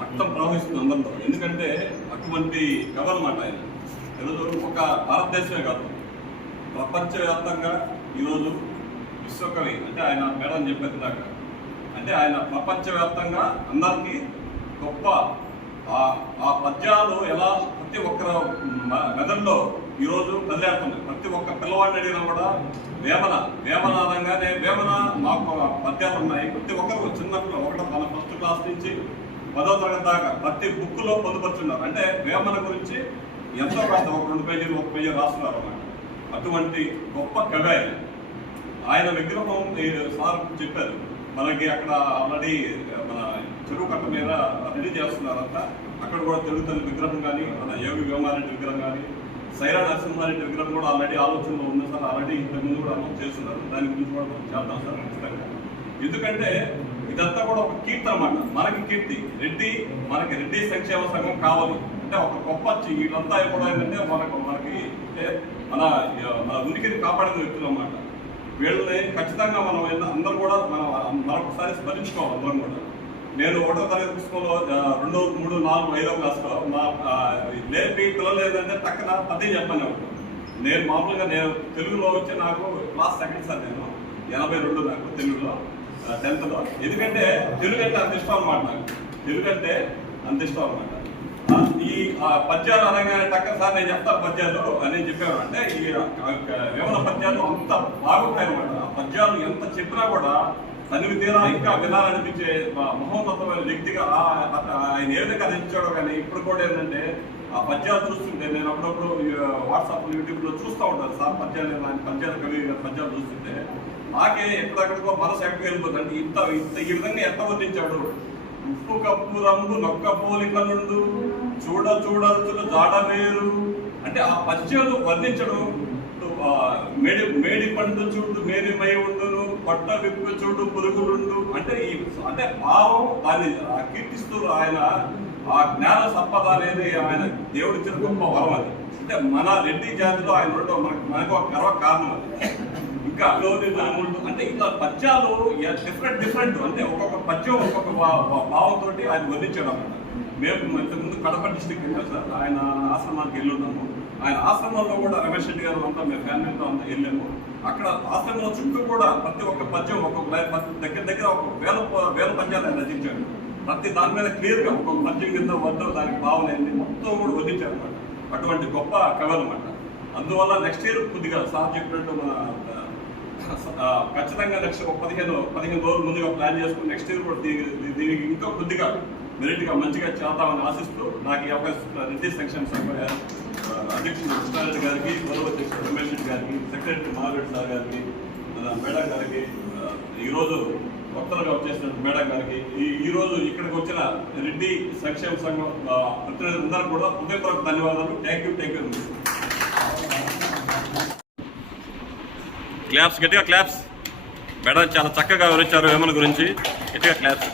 రక్తం ప్రవహిస్తుంది అందరిలో. ఎందుకంటే అటువంటి కవి అన్నమాట ఆయన. ఈరోజు ఒక భారతదేశమే కాదు, ప్రపంచవ్యాప్తంగా ఈరోజు విశ్వకవి అంటే ఆయన మేడం చెప్పేది దాకా అంటే ఆయన ప్రపంచవ్యాప్తంగా అందరికీ గొప్ప ఆ పద్యాలు ఎలా ప్రతి ఒక్కరు మెదడులో ఈరోజు కదిలేడుతుంది. ప్రతి ఒక్క పిల్లవాడిని అడిగినా కూడా వేమన అనగానే వేమన మాకు పద్యాలు ఉన్నాయి. ప్రతి ఒక్కరు చిన్నప్పుడు మన ఫస్ట్ క్లాస్ నుంచి 10వ తరగతి దాకా ప్రతి బుక్లో పొందుపరుచున్నారు. అంటే వేమన గురించి ఎంతో కాదు, ఒక 2 పేజీలు 1 పేజీ రాస్తున్నారు అన్నమాట. అటువంటి గొప్ప కవి ఆయన విగ్రహం సార్ చెప్పారు మనకి అక్కడ ఆల్రెడీ మన చెరువు కట్ట మీద రెడీ చేస్తున్నారంట. అక్కడ కూడా తెలుగు తల్లి విగ్రహం కానీ, మన యోగి వేమారెడ్డి విగ్రహం కానీ, సైరా నరసింహారెడ్డి విగ్రహం కూడా ఆల్రెడీ ఆలోచనలో ఉంది సార్. ఆల్రెడీ ఇంతకుముందు కూడా అనౌన్స్ చేస్తున్నారు. దాని గురించి కూడా మనం చేద్దాం సార్ ఖచ్చితంగా. ఎందుకంటే ఇదంతా కూడా ఒక కీర్తి అన్నమాట. మనకి కీర్తి మనకి రెడ్డి సంక్షేమ సంఘం కావాలి అంటే ఒక గొప్ప వీళ్ళంతా కూడా ఏంటంటే మనకి మన ఉనికిని కాపాడిన వ్యక్తులు అన్నమాట. వీళ్ళని ఖచ్చితంగా మనం అందరూ కూడా మరొకసారి స్మరించుకోవాలి అందరం కూడా. నేను 1వ తరగతి స్కూల్లో 2, 3, 4, 5వ క్లాస్లో మా లేపి పిల్లలు ఏంటంటే టక్కన పద్యం చెప్పాను. నేను మామూలుగా తెలుగులో వచ్చి నాకు క్లాస్ 2nd సార్. నేను 82 నాకు తెలుగులో 10th లో. ఎందుకంటే తెలుగు అంటే అంత ఇష్టం అన్నమాట. నాకు తెలుగు అంటే అంత ఇష్టం అన్నమాట. ఈ పద్యాలు అనగానే టక్కన సార్ నేను చెప్తాను పద్యాలు అని చెప్పాను. అంటే ఈ వేమన పద్యాలు అంత బాగుంటాయి అన్నమాట. ఆ పద్యాలు ఎంత చెప్పినా కూడా తనివి తీరా ఇంకా వినాలనిపించే మహోన్నతమైన వ్యక్తిగా ఆయన ఏ విధంగా రచించాడో. కానీ ఇప్పుడు కూడా ఏంటంటే ఆ పద్యాలు చూస్తుంటే నేను అప్పుడప్పుడు వాట్సాప్ యూట్యూబ్లో చూస్తూ ఉంటాను సార్ పద్యాలు, ఆయన పద్యాలు కవి పద్యాలు చూస్తుంటే నాకే ఎక్కడెక్కడికో మనసు ఎక్కడికి వెళ్ళిపోతుంది. అంటే ఇంత ఈ విధంగా ఎంత వర్ణించాడు. ఉప్పు కప్పు రంగు నొక్క పోలికలుండు చూడరుచులు జాడ వేరు అంటే ఆ పద్యాలు వర్ణించడం. మేడి పండు చూడు మేరిమై ఉండును, పొట్ట విప్పు చూడు పురుగులుండు అంటే అంటే భావం దాన్ని కీర్తిస్తూ ఆయన ఆ జ్ఞాన సంపద అనేది ఆయన దేవుడిచ్చిన గొప్ప వరం అది. అంటే మన రెడ్డి జాతిలో ఆయన ఉండటం మనకు ఒక గర్వ కారణం అది. ఇంకా అంటే ఇట్లా పద్యాలు డిఫరెంట్ అంటే ఒక్కొక్క పద్యం ఒక్కొక్క భావంతో ఆయన వర్ణించాడు అన్నమాట. మేము ఇంతకుముందు కడప డిస్టిక్ వెళ్ళాం సార్. ఆయన ఆశ్రమానికి వెళ్ళున్నాము. ఆయన ఆశ్రమంలో కూడా రమేష్ రెడ్డి గారు అంతా మేము ఫ్యామిలీతో అంతా వెళ్ళాము. అక్కడ ఆశ్రమంలో చుట్టూ కూడా ప్రతి ఒక్క పద్యం ఒక్కొక్క దగ్గర ఒక వేల పద్యాలు ఆయన రచించాడు. ప్రతి దాని మీద క్లియర్గా ఒక్కొక్క పద్యం కింద వద్ద దానికి భావన అయింది మొత్తం కూడా వర్ణించారు అనమాట. అటువంటి గొప్ప కవి అనమాట. అందువల్ల నెక్స్ట్ ఇయర్ కొద్దిగా సార్ చెప్పినట్టు మన ఖచ్చితంగా నెక్స్ట్ 15 రోజులు ముందుగా ప్లాన్ చేసుకుని నెక్స్ట్ ఇయర్ కూడా దీనికి ఇంకా కొద్దిగా మెరిట్గా మంచిగా చేద్దామని ఆశిస్తూ నాకు ఈ అవకాశం రెడ్డి సంక్షేమ సంఘ అధ్యక్షుడు కృష్ణారెడ్డి గారికి, గౌరవ అధ్యక్షుడు రమేష్ రెడ్డి గారికి, సెక్రటరీ మాధవ్ సార్ గారికి, మేడం గారికి, ఈరోజు కొత్తగా వచ్చేసిన మేడం గారికి, ఈరోజు ఇక్కడికి వచ్చిన రెడ్డి సంక్షేమ సంఘం ప్రతినిధులందరూ కూడా హృదయపూర్వక ధన్యవాదాలు. Thank you. క్లాప్స్, గట్టిగా క్లాప్స్. మేడం చాలా చక్కగా వివరించారు వేమన గురించి. గట్టిగా క్లాప్స్.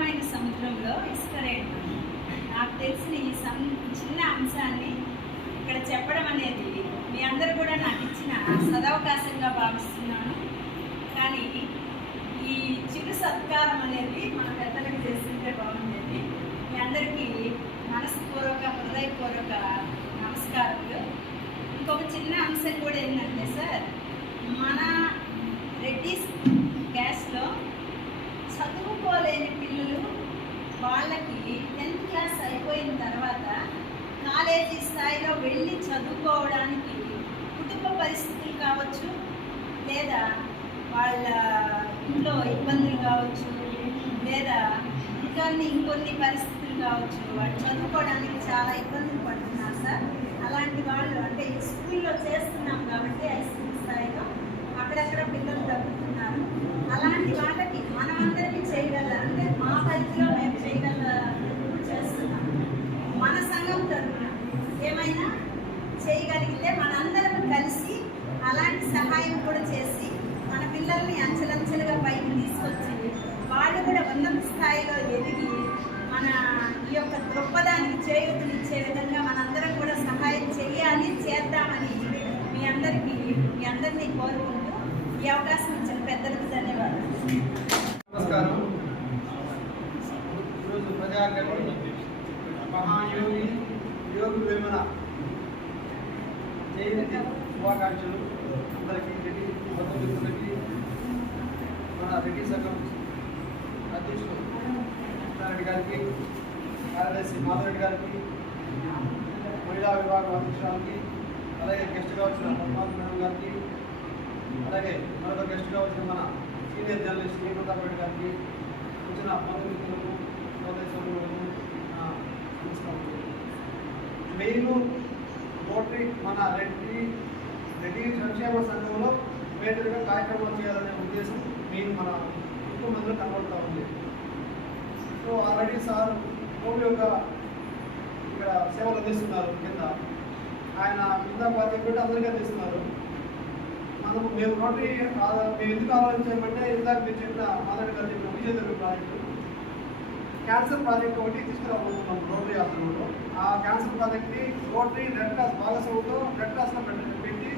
విశాలమైన సముద్రంలో ఇసుక రేణు. నాకు తెలిసిన ఈ చిన్న అంశాన్ని ఇక్కడ చెప్పడం అనేది మీ అందరూ కూడా నాకు ఇచ్చిన సదవకాశంగా భావిస్తున్నాను. కానీ ఈ చిరు సత్కారం అనేది మన పెద్దలకు చేస్తుంటే బాగుండేది. మీ అందరికీ మనస్పూర్వక హృదయపూర్వక నమస్కారాలు. ఇంకొక చిన్న అంశం కూడా ఏంటంటే సార్, మన రెడ్డిస్ క్యాస్ట్లో చదువుకోలేని పిల్లలు వాళ్ళకి 10th క్లాస్ అయిపోయిన తర్వాత కాలేజీ స్థాయిలో వెళ్ళి చదువుకోవడానికి కుటుంబ పరిస్థితులు కావచ్చు, లేదా వాళ్ళ ఇంట్లో ఇబ్బందులు కావచ్చు, లేదా ఇంకొన్ని పరిస్థితులు కావచ్చు, వాళ్ళు చదువుకోవడానికి చాలా ఇబ్బందులు పడుతున్నారు సార్. అలాంటి వాళ్ళు అంటే ఈ స్కూల్లో చేస్తున్నాం కాబట్టి హైస్కూల్ స్థాయిలో అక్కడక్కడ పిల్లలు తగ్గుతున్నారు. అలాంటి వాళ్ళకి మనమందరికీ చేయగల అంటే మా పరిధిలో మేము చేయగల చేస్తున్నాం. మన సంఘం తరఫున ఏమైనా చేయగలిగితే మనందరం కలిసి అలాంటి సహాయం కూడా చేసి మన పిల్లల్ని అంచెలంచెలుగా పైకి తీసుకొచ్చి వాళ్ళు కూడా ఉన్నత స్థాయిలో ఎదిగి మన ఈ యొక్క దృక్పథానికి చేయూతనిచ్చే విధంగా మనందరం కూడా సహాయం చేద్దామని మీ అందరినీ కోరుకుంటూ ఈ అవకాశం ఇచ్చిన పెద్దలకు ధన్యవాదాలు. నమస్కారం. ఈరోజు ప్రజాకవి మహాయోగి యోగి వేమన జయంతి శుభాకాంక్షలు అందరికీ, రెడ్డి బంధుమిత్రులకి, మన రెడ్డి సంఘం అధ్యక్షుడు కృష్ణారెడ్డి గారికి, కార్యదర్శి మాధవరెడ్డి గారికి, మహిళా విభాగం అధ్యక్షురాలకి, అలాగే గెస్ట్గా వచ్చిన పద్మావతి మేడం గారికి, అలాగే మరొక గెస్ట్గా వచ్చిన మన సీనియర్ జర్నలిస్ట్ శ్రీప్రతాప్ రెడ్డి గారికి, వచ్చిన బంధుమిత్రులకు, సోదరి సోదరులకు నమస్కారం. మెయిన్ రోటరీ మన రెడ్డి సంక్షేమ సంఘంలో మేజర్గా కార్యక్రమాలు చేయాలనే ఉద్దేశం మెయిన్ మన ఎక్కువ మందిలో కనబడుతూ ఉంది. సో ఆల్రెడీ సార్ రోడ్డు యొక్క ఇక్కడ సేవలు అందిస్తున్నారు. కింద ఆయన కింద బాధ్యత పెట్టి అందరికీ అందిస్తున్నారు. మేము రోటరీ మేము ఎందుకు ఆలోచించామంటే ఇందాక మీరు చెప్పిన మాధవి గారు చెప్పిన విజయదుర్గ ప్రాజెక్టు క్యాన్సర్ ప్రాజెక్ట్ ఒకటి తీసుకురాబోతున్నాం రోటరీ ఆధ్వర్యంలో. ఆ క్యాన్సర్ ప్రాజెక్ట్ని రోటరీ రెడ్ క్రాస్ భాగస్వామితో రెడ్ క్రాస్లో పెట్టి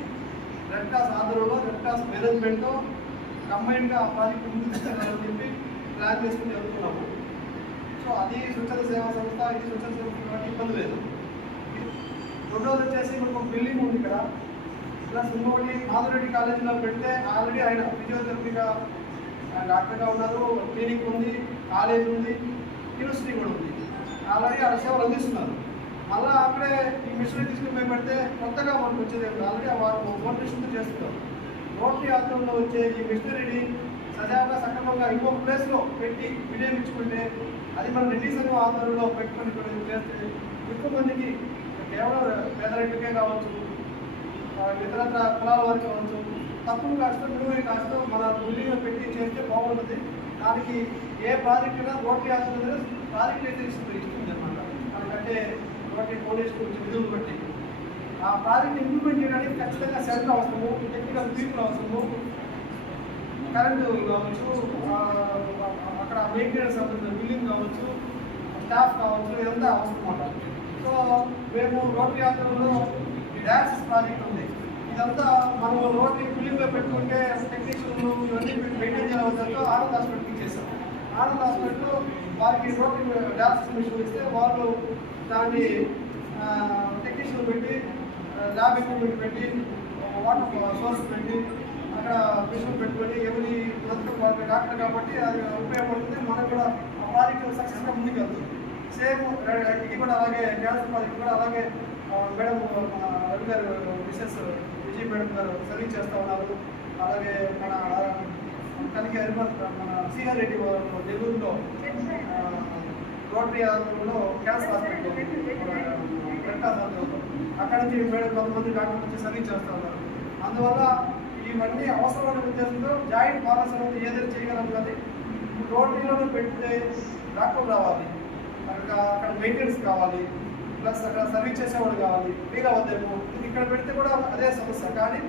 రెడ్ క్రాస్ ఆధ్వర్యంలో రెడ్ క్రాస్ మేనేజ్మెంట్తో కంబైన్గా ఆ ప్రాజెక్ట్ ముందుకు తీసుకెళ్ళాలని చెప్పి ప్లాన్ చేసుకుని వెళ్తున్నాము. సో అది స్వచ్ఛత సేవా సంస్థ, ఇది స్వచ్ఛత సంస్థ కాబట్టి ఇబ్బంది లేదు. రెండోది వచ్చేసి మనకు ఒక బిల్డింగ్ ఉంది ఇక్కడ. ప్లస్ ఇంకొకటి మాధురెడ్డి కాలేజీలో పెడితే ఆల్రెడీ ఆయన ఫిజియోథెరపీగా డాక్టర్గా ఉన్నారు, క్లినిక్ ఉంది, కాలేజ్ ఉంది, యూనివర్సిటీ కూడా ఉంది. ఆల్రెడీ ఆ సేవలు అందిస్తున్నారు. మళ్ళీ అక్కడే ఈ మిషనరీ తీసుకుని పోయి పెడితే కొత్తగా మనకు వచ్చేది ఆల్రెడీ వారు మోటివేషన్తో చేస్తున్నారు. రోటరీ ఆధ్వర్యంలో వచ్చే ఈ మిషనరీని సజావుగా సక్రమంగా ఇంకొక ప్లేస్లో పెట్టి వినియోగించుకుంటే అది మన రెడ్డి సంఘం ఆధ్వర్యంలో పెట్టుకొని చేస్తే ఎక్కువ మందికి కేవలం పేదరికకే కావచ్చు, ఇతరత్ర కులాల వారికి కావచ్చు, తక్కువ కాస్త మినిమం కాస్త మన బిల్డింగ్లో పెట్టి చేస్తే బాగుంటుంది. దానికి ఏ ప్రాజెక్ట్ అయినా రోటరీ ఆధ్వర్యంలో ప్రాజెక్ట్ అయితే ఇస్తుంది అనమాట. అందుకంటే రోటరీ ఫౌండేషన్ వచ్చే విధులు బట్టి ఆ ప్రాజెక్ట్ ఇంప్లిమెంట్ చేయడానికి ఖచ్చితంగా సెంటర్ అవసరము, టెక్నికల్ పీపుల్ అవసరము, కరెంటు కావచ్చు, అక్కడ మెయింటెనెన్స్ అవుతుంది, బిల్డింగ్ కావచ్చు, స్టాఫ్ కావచ్చు, ఇదంతా అవసరం అన్నమాట. సో మేము రోటరీ ఆధ్వర్యంలో డయాలసిస్ ప్రాజెక్ట్ ఉంది. ఇదంతా మనం రోటరీ బిల్డింగ్లో పెట్టుకుంటే టెక్నీషియన్లు ఇవన్నీ మెయింటైన్ చేయవలసి ఆనంద్ హాస్పిటల్కి ఇచ్చేస్తాం. ఆనంద్ హాస్పిటల్ వారికి రోటరీ డయాలసిస్ మిషన్ ఇస్తే వాళ్ళు దాన్ని టెక్నీషియన్ పెట్టి, ల్యాబ్ ఎక్విప్మెంట్ పెట్టి, వాటర్ సోర్స్ పెట్టి, అక్కడ మిషన్ పెట్టుకొని ఎవరి మొత్తం డాక్టర్ కాబట్టి అది ఉపయోగపడుతుంది. మనకు కూడా ఆ ప్రాజెక్ట్ సక్సెస్గా ముందుకు వెళ్తుంది. సేమ్ ఇది కూడా అలాగే క్యాన్సర్ ప్రాజెక్ట్ కూడా అలాగే మేడం రవి గారు మిసెస్ విజయ్ మేడం గారు సర్వీస్ చేస్తూ ఉన్నారు. అలాగే మన కలిగి హరిమల్ మన సిఆర్ రెడ్డి నెల్లూరులో రోటరీ ఆధ్వర్యంలో క్యాన్సర్ హాస్పిటల్ అక్కడ నుంచి మేడం కొంతమంది డాక్టర్లు వచ్చి సర్వీస్ చేస్తూ ఉన్నారు. అందువల్ల ఇవన్నీ అవసరమైన ఉద్దేశంతో జాయింట్ భాగస్వామ్యం ఏదైనా చేయగలం. కానీ రోటరీలోనే పెడితే డాక్టర్ రావాలి, అక్కడ మెయింటెనెన్స్ కావాలి, ప్లస్ అక్కడ సర్వీస్ చేసేవాళ్ళు కావాలి, ఫ్రీగా వద్దేమో. ఇక్కడ పెడితే కూడా అదే సమస్య. కానీ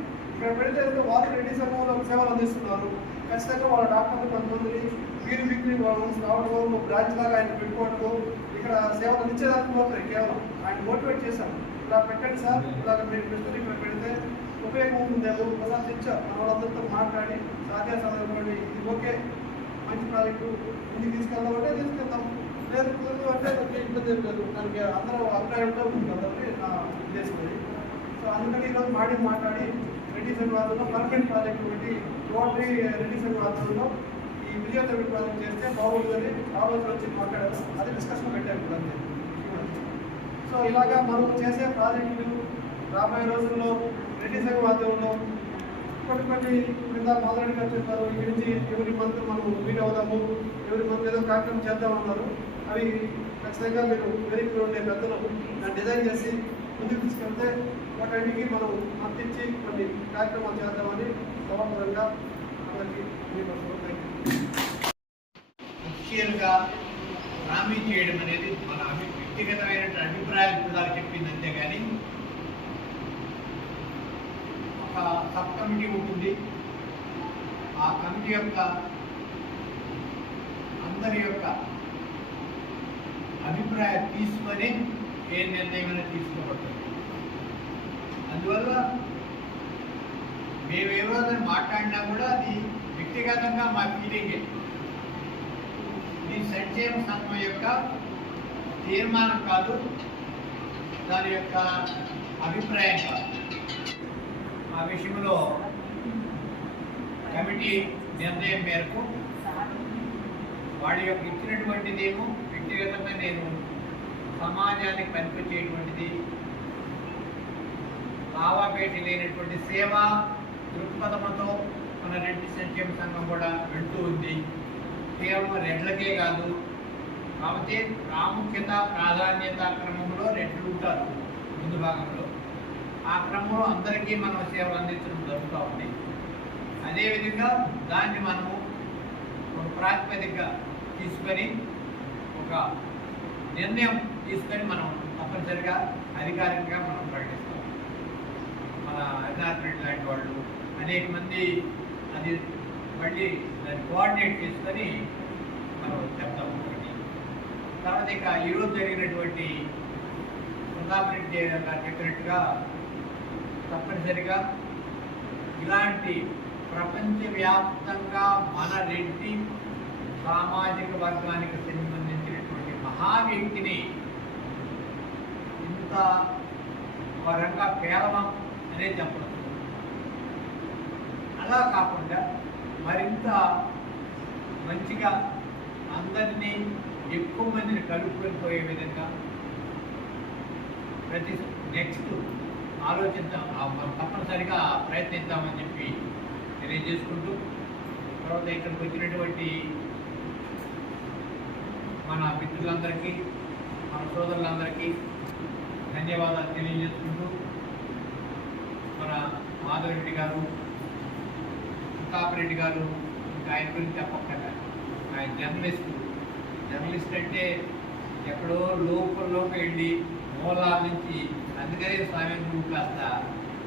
ఇక్కడ పెడితే వాళ్ళు రెడ్డి సంఘంలో సేవలు అందిస్తున్నారు. ఖచ్చితంగా వాళ్ళ డాక్టర్లు కొంతమందిని వీరి వీక్లీ రావడము, బ్రాంచ్ లాగా ఆయన పెట్టుకోవడము, ఇక్కడ సేవలు అందించేదానికి పోతాయి. కేవలం ఆయన మోటివేట్ చేశాను, ఇలా పెట్టండి సార్, ఇలాగ మీరు ప్రస్తుతం ఇక్కడ పెడితే ఉపయోగం ఉంటుందేమో. ఒకసారి తెచ్చా మన వాళ్ళందరితో మాట్లాడి సాధ్య సందర్భండి ఇది ఓకే మంచి ప్రాజెక్టు ముందుకు తీసుకెళ్దామంటే తీసుకెళ్తాం, లేదు కుదరదు అంటే ఇబ్బంది ఏం లేదు. దానికి అందరూ అభిప్రాయంతో ఉంటుంది కాబట్టి నా ఉద్దేశం అది. సో అందుకని ఈరోజు మాట్లాడి రెడ్డి సంఘ ఆధ్వర్యంలో పర్మనెంట్ ప్రాజెక్ట్ ఒకటి రోటరీ రెడ్డి సంఘ ఆధ్వర్యంలో ఈ విజయోత్తర ప్రాజెక్ట్ చేస్తే బాగుంటుందని ఆ రోజు వచ్చి మాట్లాడారు. అది డిస్కషన్ పెట్టారు అంతే. సో ఇలాగా మనం చేసే ప్రాజెక్టులు రాబోయే రోజుల్లో రెడ్డి సంఘ ఆధ్వర్యంలో కొన్ని క్రింద మాధవరెడ్డి గారు చెప్పారు, ఈ నుంచి ఎవరి మంత్ మనం మీట్ అవుదాము, ఎవరి మంత్ ఏదో కార్యక్రమం చేద్దామన్నారు. అవి ఖచ్చితంగా మీరు వేదికలో ఉండే పెద్దలు దాన్ని డిజైన్ చేసి ముందుకు తీసుకెళ్తే వాటికి మనం మద్దతిచ్చి కొన్ని కార్యక్రమాలు చేద్దామని సభాపరంగా అందరికీ ముఖ్యంగా హామీ చేయడం అనేది మన వ్యక్తిగతమైన అభిప్రాయాలు కూడా చెప్పింది. అంతేగాని ఒక సబ్ కమిటీ ఉంటుంది, ఆ కమిటీ యొక్క అందరి యొక్క అభిప్రాయం తీసుకొని ఏ నిర్ణయమైనా తీసుకోబడుతుంది. అందువల్ల మేము ఏ రోజున మాట్లాడినా కూడా అది వ్యక్తిగతంగా మా ఫీలింగే, ఈ సంక్షేమ సంఘం యొక్క తీర్మానం కాదు, దాని యొక్క అభిప్రాయం కాదు. ఆ విషయంలో కమిటీ నిర్ణయం మేరకు వాడి యొక్క ఇచ్చినటువంటిదేమో వ్యక్తిగతంగా నేను సమాజానికి పనికొచ్చేటువంటిది, లావాపేట లేనటువంటి సేవా దృక్పథంతో మన రెడ్డి సంక్షేమ సంఘం కూడా వెళ్తూ ఉంది. కేవలం రెడ్లకే కాదు, కాబట్టి ప్రాముఖ్యత ప్రాధాన్యత క్రమంలో రెడ్లు ఉంటారు ముందు భాగంలో. ఆ క్రమంలో అందరికీ మనం సేవలు అందించడం జరుగుతూ ఉంది. అదేవిధంగా దాన్ని మనము ఒక ప్రాతిపదికగా తీసుకొని ఒక నిర్ణయం తీసుకొని మనం తప్పనిసరిగా అధికారికంగా మనం ప్రకటిస్తాం. మన అధినాథరెడ్డి లాంటి వాళ్ళు అనేక మంది అది మళ్ళీ దాన్ని కోఆర్డినేట్ చేసుకొని మనం చెప్తాము. ఒకటి తర్వాత ఇక ఈరోజు జరిగినటువంటి ప్రతాపరెడ్డి గారు చెప్పినట్టుగా తప్పనిసరిగా ఇలాంటి ప్రపంచవ్యాప్తంగా మన రెడ్డి సామాజిక వర్గానికి సంబంధించినటువంటి మహా వ్యక్తిని ఇంత వరంగా పేలవం అనేది చెప్పడం, అలా కాకుండా మరింత మంచిగా అందరినీ ఎక్కువ మందిని కలుపుకొని పోయే విధంగా ప్రతి నెక్స్ట్ ఆలోచిద్దాం, తప్పనిసరిగా ప్రయత్నిద్దామని చెప్పి తెలియజేసుకుంటూ, తర్వాత ఇక్కడికి వచ్చినటువంటి మన మిత్రులందరికీ మన సోదరులందరికీ ధన్యవాదాలు తెలియజేసుకుంటూ, మన మాధవరెడ్డి గారు, ప్రతాపరెడ్డి గారు ఇంకా ఆయన గురించి చెప్పక్కర్లే, ఆయన జర్నలిస్ట్ అంటే ఎక్కడో లోపల్లోకి వెళ్ళి మూలాల నుంచి, అందుకనే స్వామి గ్రూప్ కాస్త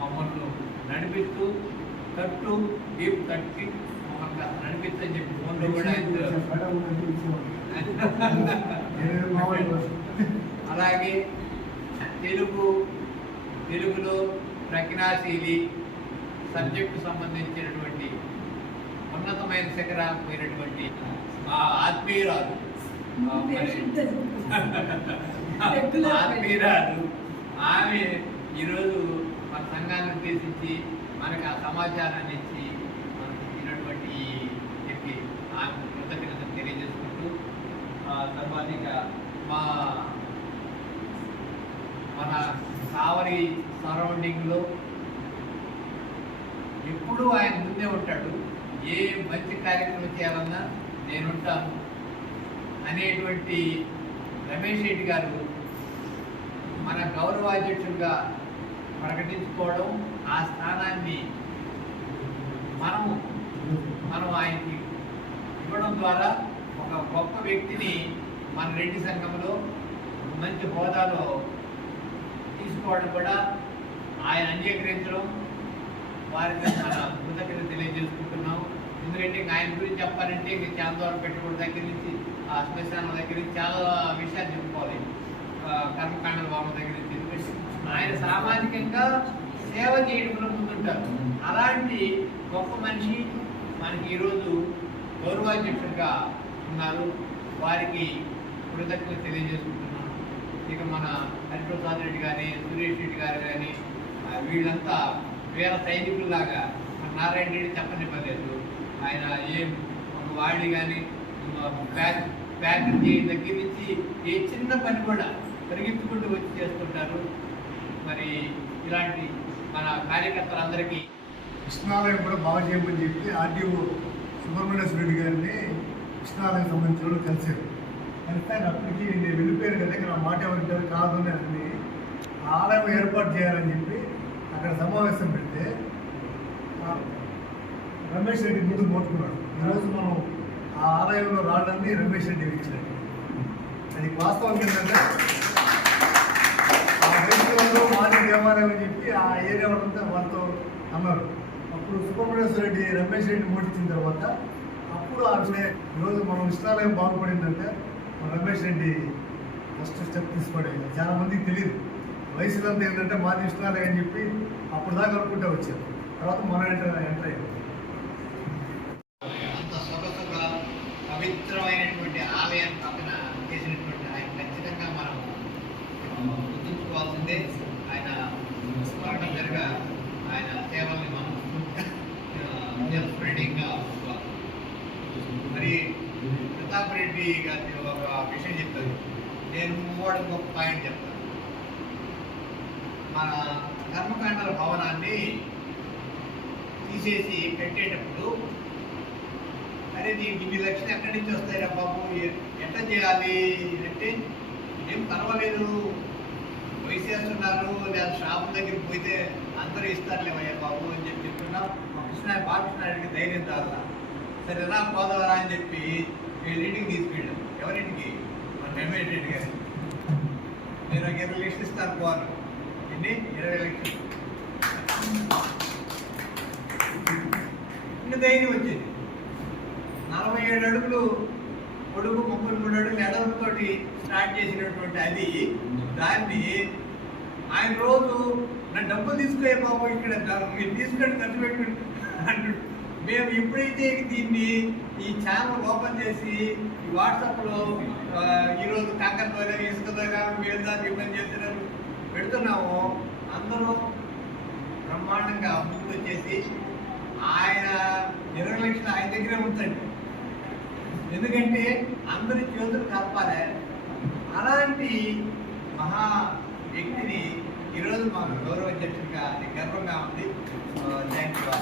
మమ్మల్ని నడిపిస్తూ తట్టు డీప్ తట్టి మమ్మల్ని కాస్త నడిపిస్తని చెప్పి ఫోన్లో కూడా అలాగే తెలుగులో ప్రజ్ఞాశీలి సబ్జెక్టు సంబంధించినటువంటి ఉన్నతమైన శిఖరాలకు పోయినటువంటి మా ఆత్మీయురాలు ఆమె ఈరోజు మన సంఘాన్ని ఉద్దేశించి మనకు ఆ సమాచారాన్ని ఇచ్చి మనకు ఇచ్చినటువంటి చెప్పి ఆమె కృతజ్ఞతలు తెలియజేసుకుంటూ, తర్వాత ఇక మన కావలి సరౌండింగ్లో ఎప్పుడూ ఆయన ముందే ఉంటాడు, ఏ మంచి కార్యక్రమం చేయాలన్నా నేనుంటాను అనేటువంటి రమేష్ రెడ్డి గారు మన గౌరవాధ్యక్షుడిగా ప్రకటించుకోవడం, ఆ స్థానాన్ని మనం ఆయనకి ఇవ్వడం ద్వారా ఒక గొప్ప వ్యక్తిని మన రెడ్డి సంఘంలో మంచి హోదాలో తీసుకోవడం కూడా ఆయన అంగీకరించడం, వారికి మన కృతజ్ఞత తెలియజేసుకుంటున్నాం. ఎందుకంటే ఆయన గురించి చెప్పాలంటే ఇంకా చాందవరం పెట్టుబడి దగ్గర నుంచి ఆ శ్మశానం దగ్గర నుంచి చాలా విషయాలు చెప్పుకోవాలి. కర్మకాండల భవనం దగ్గర నుంచి ఆయన సామాజికంగా సేవ చేయడంలో ముందుంటారు. అలాంటి గొప్ప మనిషి మనకి ఈరోజు గౌరవాధ్యక్షుడిగా ఉన్నారు. వారికి కృతజ్ఞత తెలియజేసుకుంటున్నాను. ఇక మన హరిప్రసాద్ రెడ్డి కానీ, సురేష్ రెడ్డి గారు కానీ వీళ్ళంతా వీర సైనికుల్లాగా, మన నారాయణ రెడ్డి చెప్పనివ్వలేదు. ఆయన ఏం వాళ్ళు కానీ ప్యాకింగ్ చేయడం దగ్గర నుంచి ఏ చిన్న పని కూడా పరిగెత్తుకుంటూ వచ్చి చేస్తుంటారు. మరి ఇలాంటి మన కార్యకర్తలందరికీ కృష్ణాలయం కూడా బాగా చేయమని చెప్పి ఆర్డీఓ సుబ్రహ్మణ్యేశ్వర రెడ్డి గారిని కృష్ణాలయం సంబంధించిన వాళ్ళు కలిశారు. కలిస్తే ఆయన అప్పటికి నేను వెళ్ళిపోయాను కదా, నా మాట ఎవరికి కాదు అని ఆలయం ఏర్పాటు చేయాలని చెప్పి అక్కడ సమావేశం పెడితే రమేష్ రెడ్డి ముందు మోటుకున్నాడు. ఈరోజు మనం ఆ ఆలయంలో రావడాన్ని రమేష్ రెడ్డి ఇచ్చినట్టు. అది వాస్తవం ఏంటంటే ఆ రైతులలో మాది దేవాలయం అని చెప్పి ఆ ఏరియా వాళ్ళంతా వాళ్ళతో అన్నారు. అప్పుడు సుబ్రహ్మణ్యేశ్వర రెడ్డి రమేష్ రెడ్డి మోటించిన తర్వాత అప్పుడు అట్లే ఈరోజు మనం కృష్ణాలయం బాగుపడిందంటే మన రమేష్ రెడ్డి ఫస్ట్ స్టెప్ తీసుకోవడం. చాలా మందికి తెలియదు. వయసులో ఏంటంటే మాది కృష్ణాలయం అని చెప్పి అప్పుడు దాకా అనుకుంటే వచ్చారు. తర్వాత మనం ఎంటర్ అయ్యాం. అంత సొగసుగా పవిత్రమైనటువంటి ఆలయాన్ని పక్కన చేసినటువంటి ఆయన ఖచ్చితంగా మనం గుర్తుంచుకోవాల్సిందే. ఆయన స్మరణ జరగ ఆయన సేవల్ని మనం స్ప్రెడింగ్గా మరి ప్రతాప్ రెడ్డి గారి ఒక విషయం చెప్తారు. నేను మూడు ఒక పాయింట్ చెప్తాను. మన కర్మకాండల భవనాన్ని తీసేసి పెట్టేటప్పుడు అరే దీనికి ఇన్ని లక్షలు ఎక్కడి నుంచి వస్తాయిరా బాబు, ఎట్లా చేయాలి అంటే ఏం పర్వాలేదు, వయసేస్తున్నారు లేదా షాపు దగ్గరికి పోయితే అందరూ ఇస్తారులేవయ్యా బాబు అని చెప్పి చెప్తున్నాం. బాలకృష్ణాడికి ధైర్యం రాదా, సరే రా పోదావరా అని చెప్పి వీళ్ళింటికి తీసుకెళ్ళాం. ఎవరింటికి? మన రమేష్ రెడ్డి గారి. నేను ఒక 20 లక్షలు ఇస్తాను పోను. ఎన్ని? 20 లక్షలు. ఇంకా ధైర్యం వచ్చింది. 47 అడుగులు పొడుగు, 33 అడుగులు ఎడలతో స్టార్ట్ చేసినటువంటి అది దాన్ని ఆయన రోజు నా డబ్బులు తీసుకోయే బాబు, ఇక్కడ మీరు తీసుకొని ఖర్చు పెట్టుకుని అంటున్నాడు. మేము ఎప్పుడైతే దీన్ని ఈ ఛానల్ ఓపెన్ చేసి ఈ వాట్సాప్లో ఈరోజు కాకరతోనే ఇసుకదోగా వీళ్ళ ఇబ్బంది చేస్తున్నారు పెడుతున్నామో అందరూ బ్రహ్మాండంగా ముందుకు వచ్చేసి ఆయన 20 లక్షలు ఆయన దగ్గరే ఉంచండి. ఎందుకంటే అందరి చేతులు కలపాలి. అలాంటి మహా వ్యక్తిని ఈరోజు మాకు గౌరవ అధ్యక్షుడిగా గర్వంగా ఉంది. Thank you.